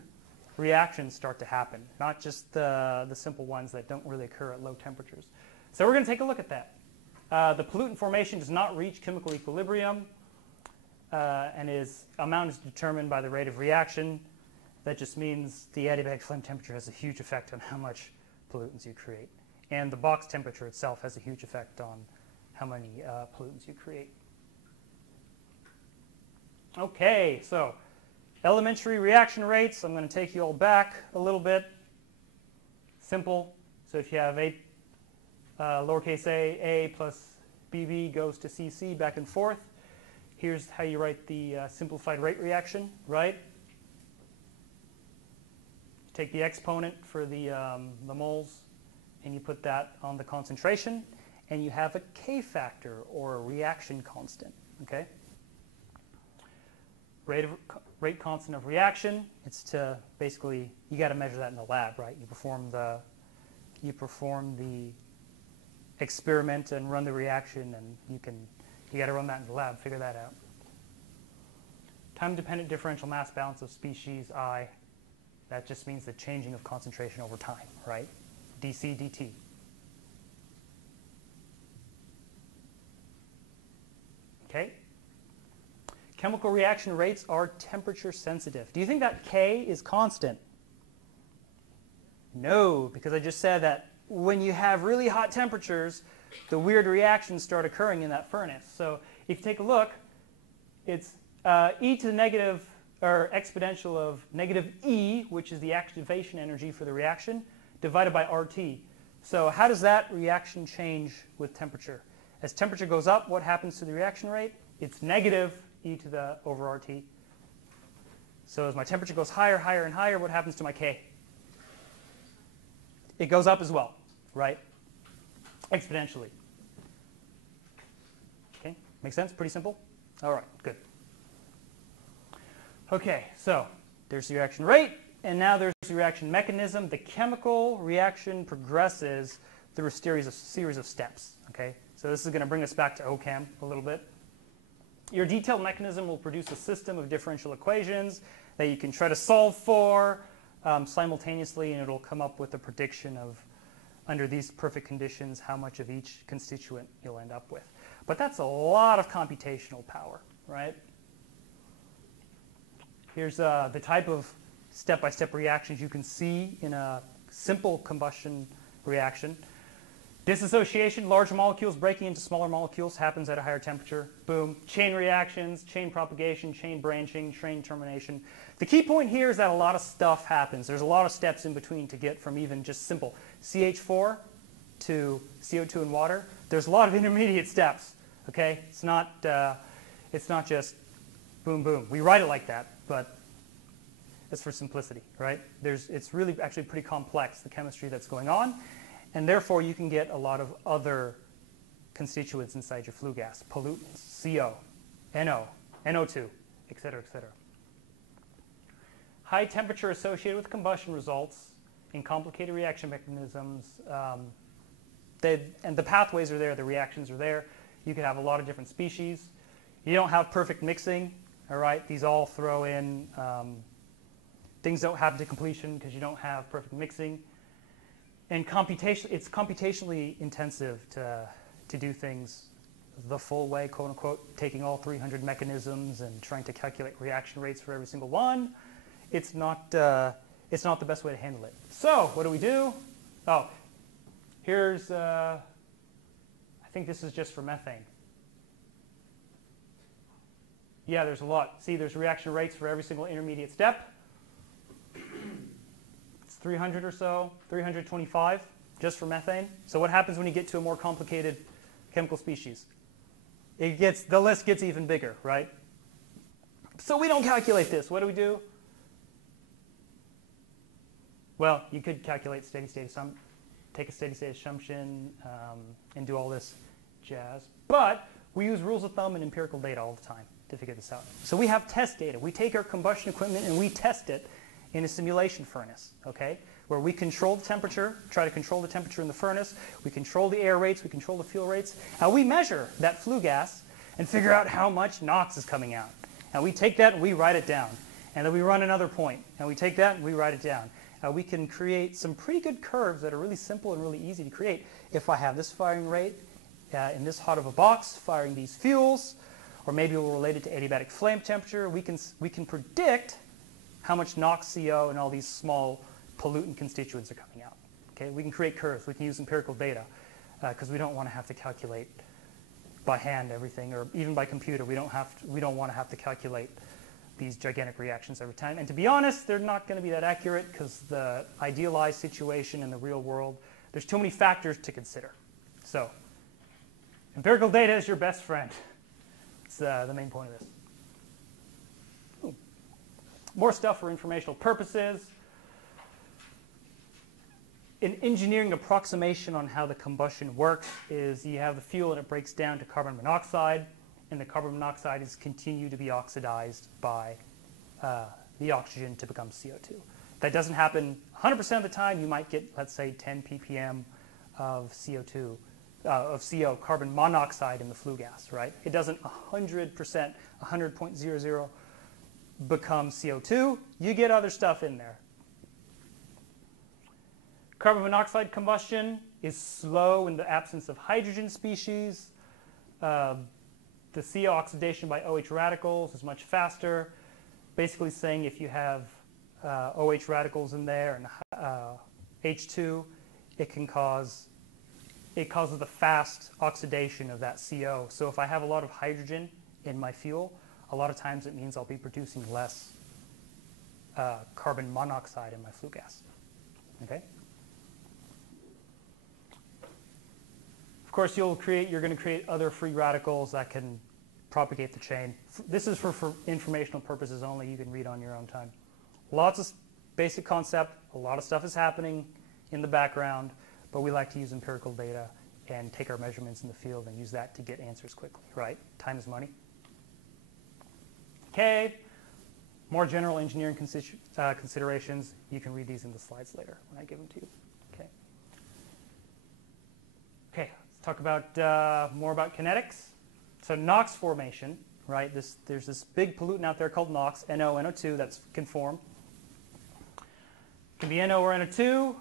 reactions start to happen, not just the simple ones that don't really occur at low temperatures. So we're going to take a look at that. The pollutant formation does not reach chemical equilibrium, and amount is determined by the rate of reaction. That just means the adiabatic flame temperature has a huge effect on how much pollutants you create. And the box temperature itself has a huge effect on how many pollutants you create. Okay, so elementary reaction rates. I'm going to take you all back a little bit. Simple. So if you have lowercase a plus bb goes to cc back and forth. Here's how you write the simplified rate reaction, right? You take the exponent for the moles, and you put that on the concentration, and you have a K factor, or a reaction constant, okay? Rate constant of reaction, it's to basically, you got to measure that in the lab, right? You perform the experiment and run the reaction, and you got to run that in the lab, figure that out. Time-dependent differential mass balance of species I, that just means the changing of concentration over time, right? dc dt. Okay? Chemical reaction rates are temperature sensitive. Do you think that K is constant? No, because I just said that when you have really hot temperatures, the weird reactions start occurring in that furnace. So if you take a look, it's e to the negative, or exponential of negative E, which is the activation energy for the reaction, divided by RT. So how does that reaction change with temperature? As temperature goes up, what happens to the reaction rate? It's negative E to the over RT. So as my temperature goes higher, higher, and higher, what happens to my K? It goes up as well, right? Exponentially. Okay, make sense? Pretty simple? All right, good. Okay, so there's the reaction rate, and now there's the reaction mechanism. The chemical reaction progresses through a series of steps, okay? So this is going to bring us back to OCHEM a little bit. Your detailed mechanism will produce a system of differential equations that you can try to solve for simultaneously, and it'll come up with a prediction of, under these perfect conditions, how much of each constituent you'll end up with. But that's a lot of computational power, right? Here's the type of step-by-step reactions you can see in a simple combustion reaction. Dissociation, large molecules breaking into smaller molecules, happens at a higher temperature. Boom. Chain reactions, chain propagation, chain branching, chain termination. The key point here is that a lot of stuff happens. There's a lot of steps in between to get from even just simple CH4 to CO2 and water. There's a lot of intermediate steps, okay? It's not just boom, boom. We write it like that, but it's for simplicity, right? It's really actually pretty complex, the chemistry that's going on. And therefore, you can get a lot of other constituents inside your flue gas, pollutants, CO, NO, NO2, et cetera, et cetera. High temperature associated with combustion results in complicated reaction mechanisms. And the pathways are there, the reactions are there. You could have a lot of different species. You don't have perfect mixing, all right? These all throw in, things don't happen to completion because you don't have perfect mixing. And it's computationally intensive to do things the full way, quote unquote, taking all 300 mechanisms and trying to calculate reaction rates for every single one. It's not the best way to handle it. So what do? Oh, here's, I think this is just for methane. Yeah, there's a lot. See, there's reaction rates for every single intermediate step. 300 or so, 325 just for methane. So what happens when you get to a more complicated chemical species? The list gets even bigger, right? So we don't calculate this. What do? Well, you could calculate take a steady state assumption and do all this jazz. But we use rules of thumb and empirical data all the time to figure this out. So we have test data. We take our combustion equipment and we test it in a simulation furnace, okay? where we control the temperature, try to control the temperature in the furnace, we control the air rates, we control the fuel rates, and we measure that flue gas and figure out how much NOx is coming out. And we take that and we write it down. And then we run another point, and we take that and we write it down. We can create some pretty good curves that are really simple and really easy to create. If I have this firing rate in this hot of a box, firing these fuels, or maybe we're related to adiabatic flame temperature, we can predict how much NOx, CO, and all these small pollutant constituents are coming out. Okay? We can create curves. We can use empirical data because we don't want to have to calculate by hand everything, or even by computer. We don't want to have to calculate these gigantic reactions every time. And to be honest, they're not going to be that accurate because the idealized situation in the real world, there's too many factors to consider. So empirical data is your best friend. It's the main point of this. Ooh. More stuff for informational purposes. An engineering approximation on how the combustion works is you have the fuel and it breaks down to carbon monoxide, and the carbon monoxide is continue to be oxidized by the oxygen to become CO2. That doesn't happen 100% of the time. You might get, let's say, 10 ppm of CO2, of CO, carbon monoxide in the flue gas, right? It doesn't 100%, 100.00 become CO2. You get other stuff in there. Carbon monoxide combustion is slow in the absence of hydrogen species. The CO oxidation by OH radicals is much faster. Basically saying if you have OH radicals in there and H2, it causes the fast oxidation of that CO. So if I have a lot of hydrogen in my fuel, a lot of times it means I'll be producing less carbon monoxide in my flue gas. Okay? Of course, you're going to create other free radicals that can propagate the chain. This is for informational purposes only. You can read on your own time. Lots of basic concept. A lot of stuff is happening in the background, but we like to use empirical data and take our measurements in the field and use that to get answers quickly, right? Time is money. Okay. More general engineering considerations. You can read these in the slides later when I give them to you. Okay. Okay. Talk about more about kinetics. So Knox formation, right? There's this big pollutant out there called NOx, NO, NO2, that's can form. It can be NO or NO2.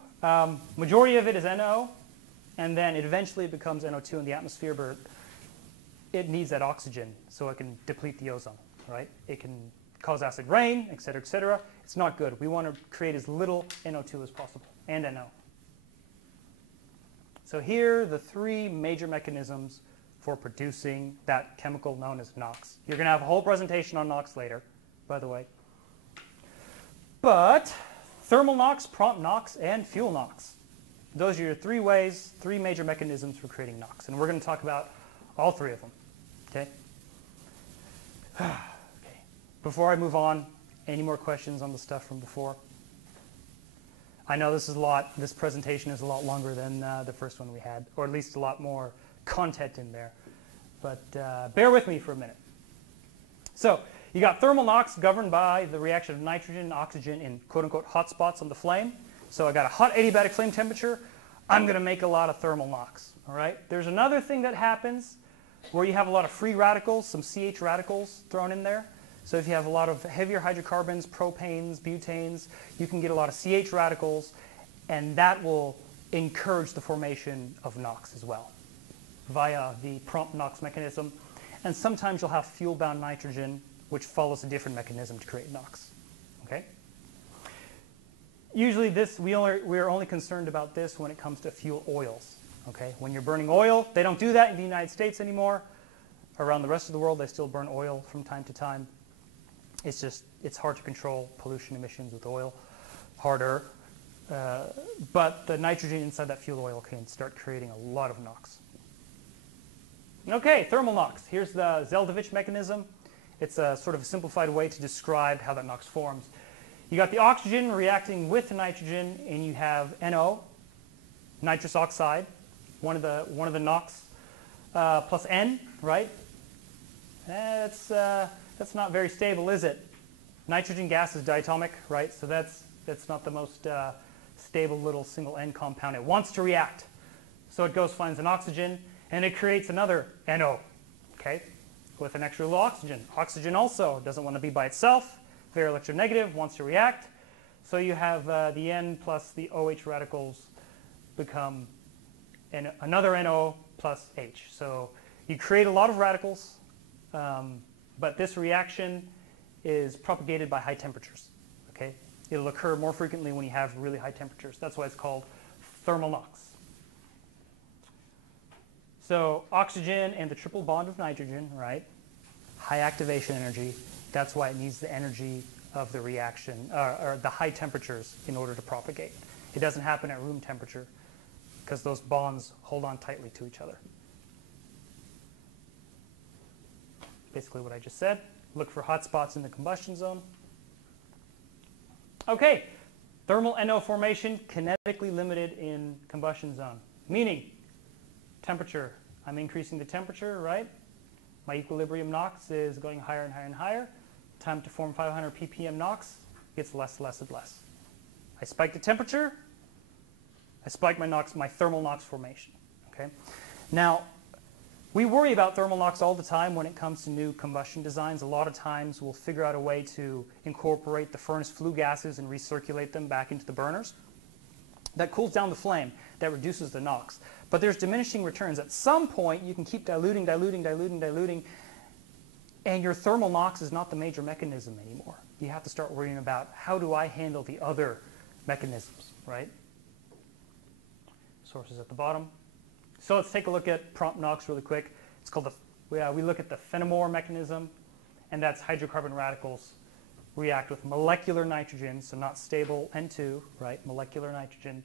Majority of it is NO, and then it eventually becomes NO2 in the atmosphere, but it needs that oxygen so it can deplete the ozone, right? It can cause acid rain, et cetera, et cetera. It's not good. We want to create as little NO2 as possible, and NO. So here are the three major mechanisms for producing that chemical known as NOx. You're going to have a whole presentation on NOx later, by the way. But thermal NOx, prompt NOx, and fuel NOx. Those are your three ways, three major mechanisms for creating NOx. And we're going to talk about all three of them. Okay? Okay. Before I move on, any more questions on the stuff from before? I know this presentation is a lot longer than the first one we had, or at least a lot more content in there. But bear with me for a minute. So you got thermal NOx governed by the reaction of nitrogen and oxygen in quote-unquote hot spots on the flame. So I got a hot adiabatic flame temperature. I'm going to make a lot of thermal NOx. All right? There's another thing that happens where you have a lot of free radicals, some CH radicals thrown in there. So if you have a lot of heavier hydrocarbons, propanes, butanes, you can get a lot of CH radicals, and that will encourage the formation of NOx as well via the prompt NOx mechanism. And sometimes you'll have fuel-bound nitrogen, which follows a different mechanism to create NOx. Okay? Usually we're only concerned about this when it comes to fuel oils. Okay? When you're burning oil, they don't do that in the United States anymore. Around the rest of the world, they still burn oil from time to time. It's hard to control pollution emissions with oil, harder. But the nitrogen inside that fuel oil can start creating a lot of NOx. Okay, thermal NOx. Here's the Zeldovich mechanism. It's a sort of a simplified way to describe how that NOx forms. You got the oxygen reacting with the nitrogen, and you have NO, nitrous oxide, one of the NOx plus N, right? That's not very stable, is it? Nitrogen gas is diatomic, right? So that's not the most stable little single N compound. It wants to react. So it goes, finds an oxygen, and it creates another NO, okay, with an extra little oxygen. Oxygen also doesn't want to be by itself, very electronegative, wants to react. So you have the N plus the OH radicals become another NO plus H. So you create a lot of radicals, but this reaction is propagated by high temperatures, okay? It'll occur more frequently when you have really high temperatures. That's why it's called thermal Knox. So oxygen and the triple bond of nitrogen, right? High activation energy. That's why it needs the energy of the reaction, or the high temperatures in order to propagate. It doesn't happen at room temperature because those bonds hold on tightly to each other. Basically what I just said. Look for hot spots in the combustion zone. Okay, thermal NO formation kinetically limited in combustion zone. Meaning, temperature. I'm increasing the temperature, right? My equilibrium NOx is going higher and higher and higher. Time to form 500 ppm NOx gets less, less, and less. I spike the temperature. I spike my thermal NOx formation. Okay. Now, we worry about thermal NOx all the time when it comes to new combustion designs. A lot of times we'll figure out a way to incorporate the furnace flue gases and recirculate them back into the burners. That cools down the flame. That reduces the NOx. But there's diminishing returns. At some point, you can keep diluting, and your thermal NOx is not the major mechanism anymore. You have to start worrying about how do I handle the other mechanisms, right? Sources at the bottom. So let's take a look at prompt NOx really quick. It's called we look at the Fenimore Mechanism, and that's hydrocarbon radicals react with molecular nitrogen, so not stable N2, right? Molecular nitrogen.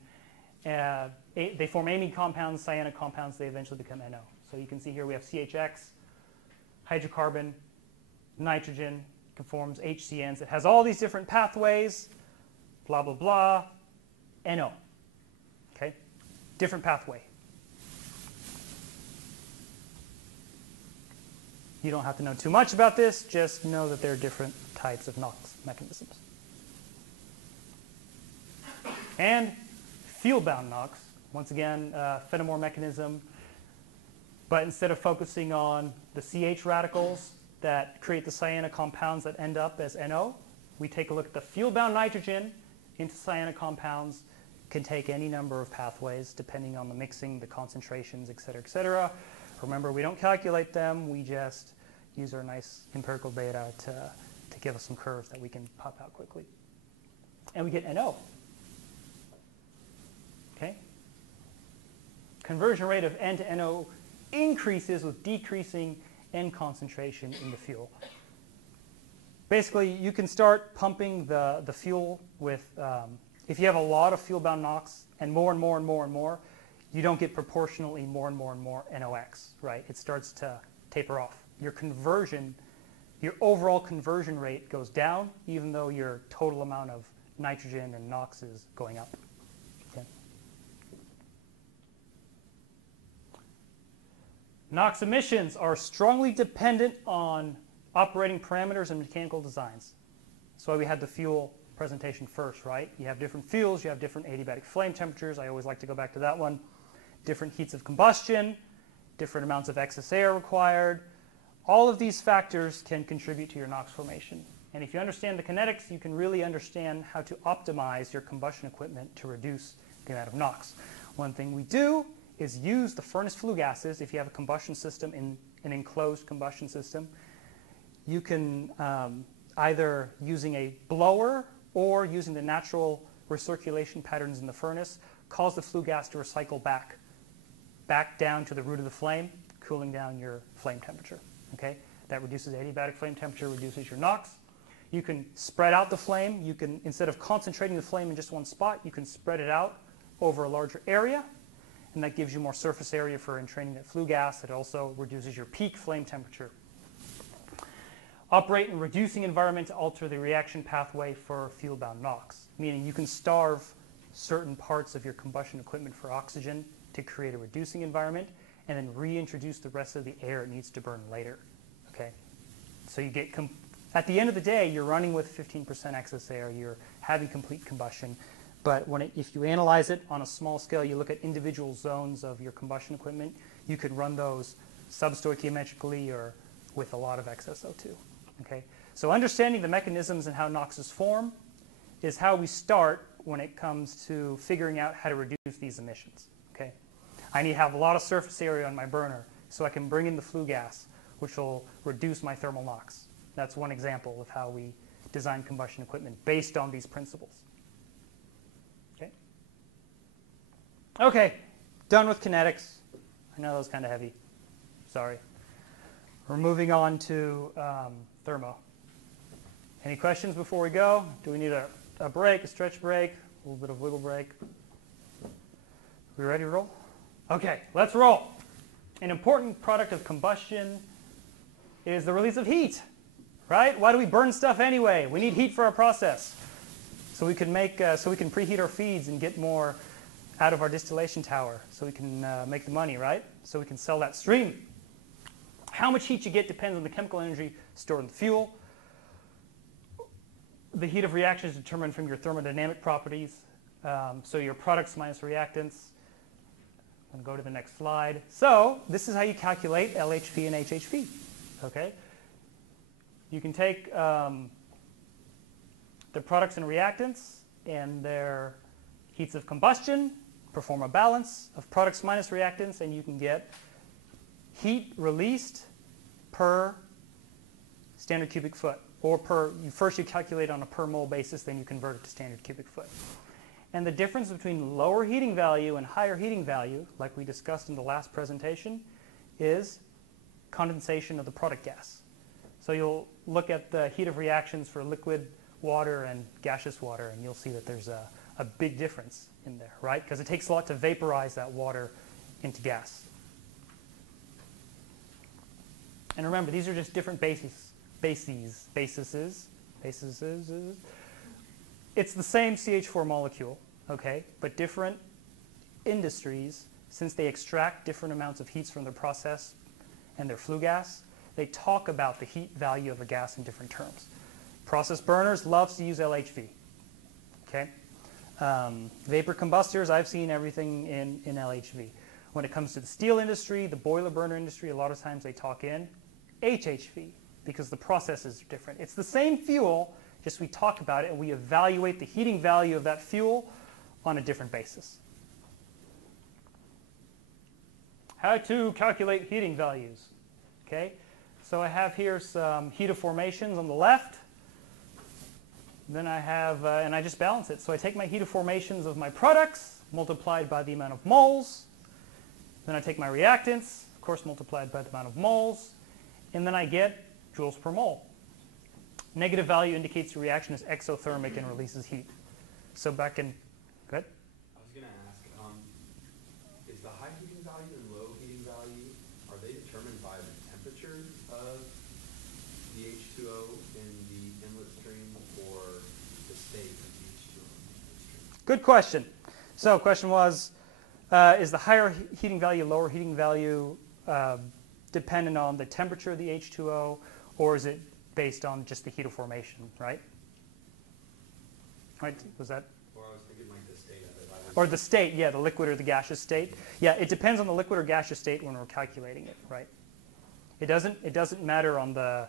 They form amine compounds, cyanic compounds. They eventually become NO. So you can see here we have CHX, hydrocarbon, nitrogen, conforms HCNs. It has all these different pathways, blah, blah, blah, NO. Okay? Different pathway. You don't have to know too much about this. Just know that there are different types of NOx mechanisms. And fuel-bound NOx, once again, Fenimore mechanism. But instead of focusing on the CH radicals that create the cyanic compounds that end up as NO, we take a look at the fuel-bound nitrogen into cyanic compounds. Can take any number of pathways depending on the mixing, the concentrations, et cetera, et cetera. Remember, we don't calculate them. We just use our nice empirical data to give us some curves that we can pop out quickly. And we get NO. Okay? Conversion rate of N to NO increases with decreasing N concentration in the fuel. Basically, you can start pumping the fuel with, if you have a lot of fuel-bound NOx and more and more and more and more, you don't get proportionally more and more and more NOx, right? It starts to taper off. Your overall conversion rate goes down, even though your total amount of nitrogen and NOx is going up. Okay. NOx emissions are strongly dependent on operating parameters and mechanical designs. That's why we had the fuel presentation first, right? You have different fuels, you have different adiabatic flame temperatures. I always like to go back to that one. Different heats of combustion, different amounts of excess air required. All of these factors can contribute to your NOx formation. And if you understand the kinetics, you can really understand how to optimize your combustion equipment to reduce the amount of NOx. One thing we do is use the furnace flue gases. If you have a combustion system in an enclosed combustion system, you can either using a blower or using the natural recirculation patterns in the furnace cause the flue gas to recycle back down to the root of the flame, cooling down your flame temperature. Okay? That reduces adiabatic flame temperature, reduces your NOx. You can spread out the flame. You can, instead of concentrating the flame in just one spot, you can spread it out over a larger area, and that gives you more surface area for entraining that flue gas. It also reduces your peak flame temperature. Operate in a reducing environment to alter the reaction pathway for fuel-bound NOx, meaning you can starve certain parts of your combustion equipment for oxygen to create a reducing environment, and then reintroduce the rest of the air it needs to burn later. Okay, so you get at the end of the day, you're running with 15% excess air. You're having complete combustion, But if you analyze it on a small scale, you look at individual zones of your combustion equipment, you could run those substoichiometrically or with a lot of excess O2. Okay? So understanding the mechanisms and how NOxes form is how we start when it comes to figuring out how to reduce these emissions. Okay? I need to have a lot of surface area on my burner so I can bring in the flue gas, which will reduce my thermal NOx. That's one example of how we design combustion equipment based on these principles. Okay? Okay, done with kinetics. I know that was kind of heavy. Sorry. We're moving on to thermo. Any questions before we go? Do we need a break, a stretch break, a little bit of wiggle break? We ready to roll? Okay, let's roll. An important product of combustion is the release of heat, right? Why do we burn stuff anyway? We need heat for our process, so we can preheat our feeds and get more out of our distillation tower, so we can make the money, right? So we can sell that stream. How much heat you get depends on the chemical energy stored in the fuel. The heat of reaction is determined from your thermodynamic properties, so your products minus reactants. I'm going to go to the next slide. So this is how you calculate LHP and HHP. Okay? You can take the products and reactants and their heats of combustion, perform a balance of products minus reactants, and you can get heat released per standard cubic foot. Or first you calculate on a per mole basis, then you convert it to standard cubic foot. And the difference between lower heating value and higher heating value, like we discussed in the last presentation, is condensation of the product gas. So you'll look at the heat of reactions for liquid water and gaseous water, and you'll see that there's a big difference in there, right? Because it takes a lot to vaporize that water into gas. And remember, these are just different bases. It's the same CH4 molecule, okay, but different industries, since they extract different amounts of heats from their process and their flue gas, they talk about the heat value of a gas in different terms. Process burners loves to use LHV, okay? Vapor combustors, I've seen everything in LHV. When it comes to the steel industry, the boiler burner industry, a lot of times they talk in HHV because the processes are different. It's the same fuel, just we talk about it and we evaluate the heating value of that fuel on a different basis. How to calculate heating values. Okay, so I have here some heat of formations on the left. Then I have, and I just balance it. So I take my heat of formations of my products multiplied by the amount of moles. Then I take my reactants, of course multiplied by the amount of moles. And then I get joules per mole. Negative value indicates the reaction is exothermic and releases heat. So back in, go ahead. I was going to ask, is the high heating value and low heating value, are they determined by the temperature of the H2O in the inlet stream or the state of the H2O in the inlet stream? Good question. So question was, is the higher heating value, lower heating value dependent on the temperature of the H2O, or is it based on just the heat of formation, right? Right, was that? Or I was thinking like the state of it. Or the state, yeah, the liquid or the gaseous state. Yeah, it depends on the liquid or gaseous state when we're calculating it, right? It doesn't matter on the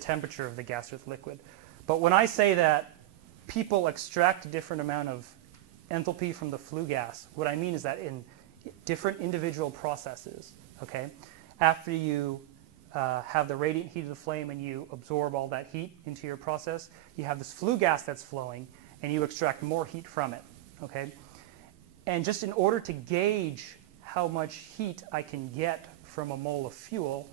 temperature of the gas or the liquid. But when I say that people extract a different amount of enthalpy from the flue gas, what I mean is that in different individual processes, okay, after you have the radiant heat of the flame and you absorb all that heat into your process, you have this flue gas that's flowing and you extract more heat from it, okay? And just in order to gauge how much heat I can get from a mole of fuel,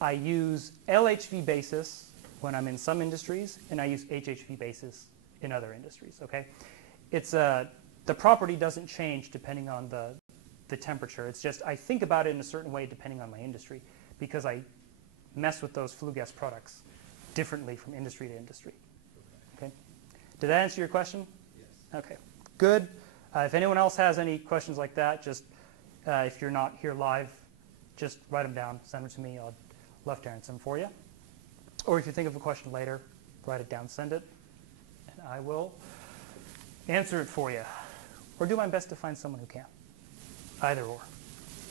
I use LHV basis when I'm in some industries, and I use HHV basis in other industries, okay? It's the property doesn't change depending on the temperature. It's just I think about it in a certain way depending on my industry because I mess with those flue gas products differently from industry to industry. Okay? Did that answer your question? Yes. Okay, good. If anyone else has any questions like that, just if you're not here live, just write them down, send them to me. I'll love to answer them for you. Or if you think of a question later, write it down, send it, and I will answer it for you, or do my best to find someone who can. Either or.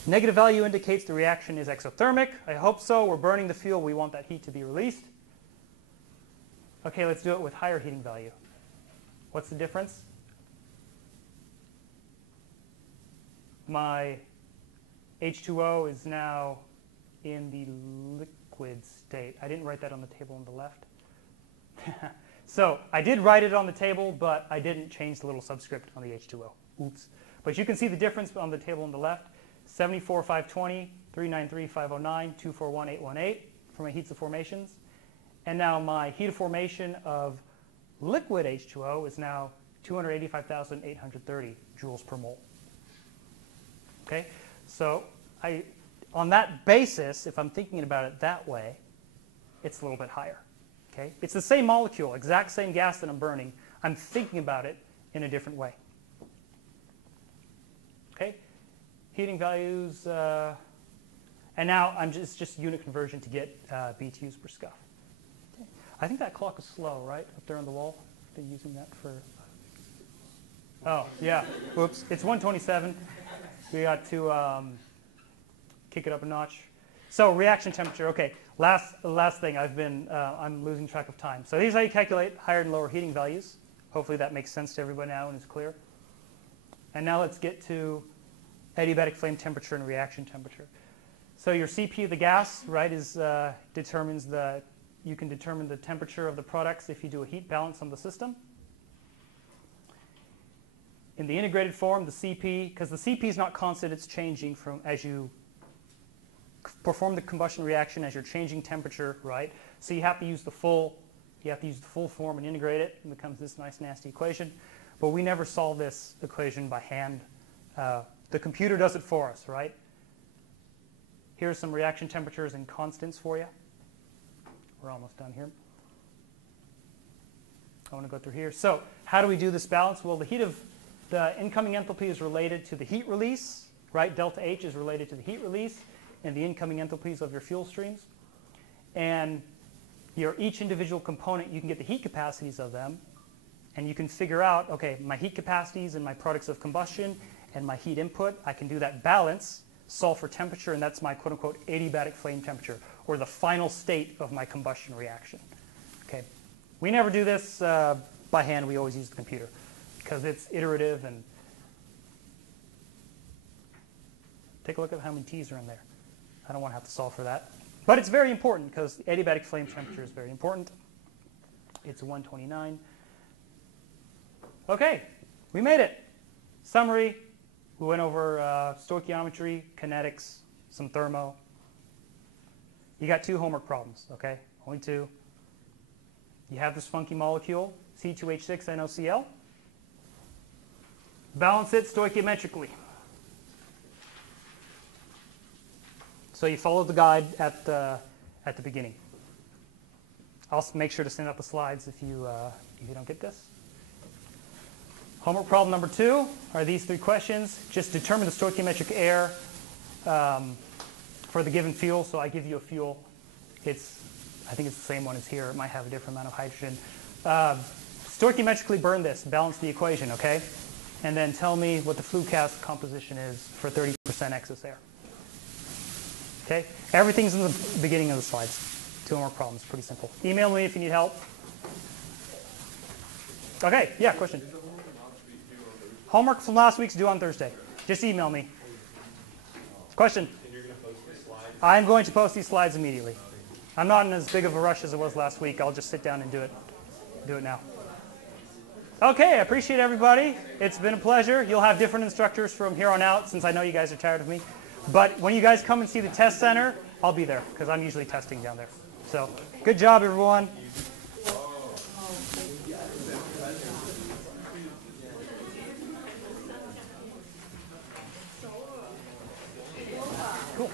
Negative value indicates the reaction is exothermic. I hope so. We're burning the fuel. We want that heat to be released. Okay, let's do it with higher heating value. What's the difference? My H2O is now in the liquid state. I didn't write that on the table on the left. So I did write it on the table, but I didn't change the little subscript on the H2O. Oops. But you can see the difference on the table on the left. 74,520, 393,509, 241,818 for my heats of formations. And now my heat of formation of liquid H2O is now 285,830 joules per mole. Okay? So on that basis, if I'm thinking about it that way, it's a little bit higher. Okay? It's the same molecule, exact same gas that I'm burning. I'm thinking about it in a different way. Okay? Heating values, and now it's just unit conversion to get BTUs per scuff. Okay. I think that clock is slow, right? Up there on the wall. Been using that for. Oh yeah. Whoops. It's 1:27. We got to kick it up a notch. So reaction temperature. Okay. Last thing. I'm losing track of time. So here's how you calculate higher and lower heating values. Hopefully that makes sense to everybody now and is clear. And now let's get to adiabatic flame temperature and reaction temperature. So your CP of the gas, right, you can determine the temperature of the products if you do a heat balance on the system. In the integrated form, the CP, because the CP is not constant, it's changing from as you perform the combustion reaction as you're changing temperature, right? So you have to use the full form and integrate it, and it becomes this nice nasty equation. But we never solve this equation by hand. The computer does it for us, right? Here's some reaction temperatures and constants for you. We're almost done here. I want to go through here. So how do we do this balance? Well, the incoming enthalpy is related to the heat release, right? Delta H is related to the heat release and the incoming enthalpies of your fuel streams. And each individual component, you can get the heat capacities of them, and you can figure out, okay, my heat capacities and my products of combustion and my heat input, I can do that balance, solve for temperature, and that's my quote-unquote adiabatic flame temperature, or the final state of my combustion reaction. Okay, we never do this by hand. We always use the computer because it's iterative. And take a look at how many T's are in there. I don't want to have to solve for that. But it's very important because adiabatic flame temperature is very important. It's 129. Okay, we made it. Summary. We went over stoichiometry, kinetics, some thermo. You got 2 homework problems, okay? Only 2. You have this funky molecule, C2H6NOCl. Balance it stoichiometrically. So you follow the guide at the beginning. I'll make sure to send out the slides if you don't get this. Homework problem number 2 are these 3 questions. Just determine the stoichiometric air for the given fuel. So I give you a fuel. I think it's the same one as here. It might have a different amount of hydrogen. Stoichiometrically burn this. Balance the equation, okay? And then tell me what the flue gas composition is for 30% excess air. Okay? Everything's in the beginning of the slides. 2 homework problems. Pretty simple. Email me if you need help. Okay. Yeah, question. Homework from last week's due on Thursday. Just email me. Question? And you're going to post the slides? I'm going to post these slides immediately. I'm not in as big of a rush as it was last week. I'll just sit down and do it now. Okay, I appreciate everybody. It's been a pleasure. You'll have different instructors from here on out since I know you guys are tired of me. But when you guys come and see the test center, I'll be there because I'm usually testing down there. So good job, everyone. Cool.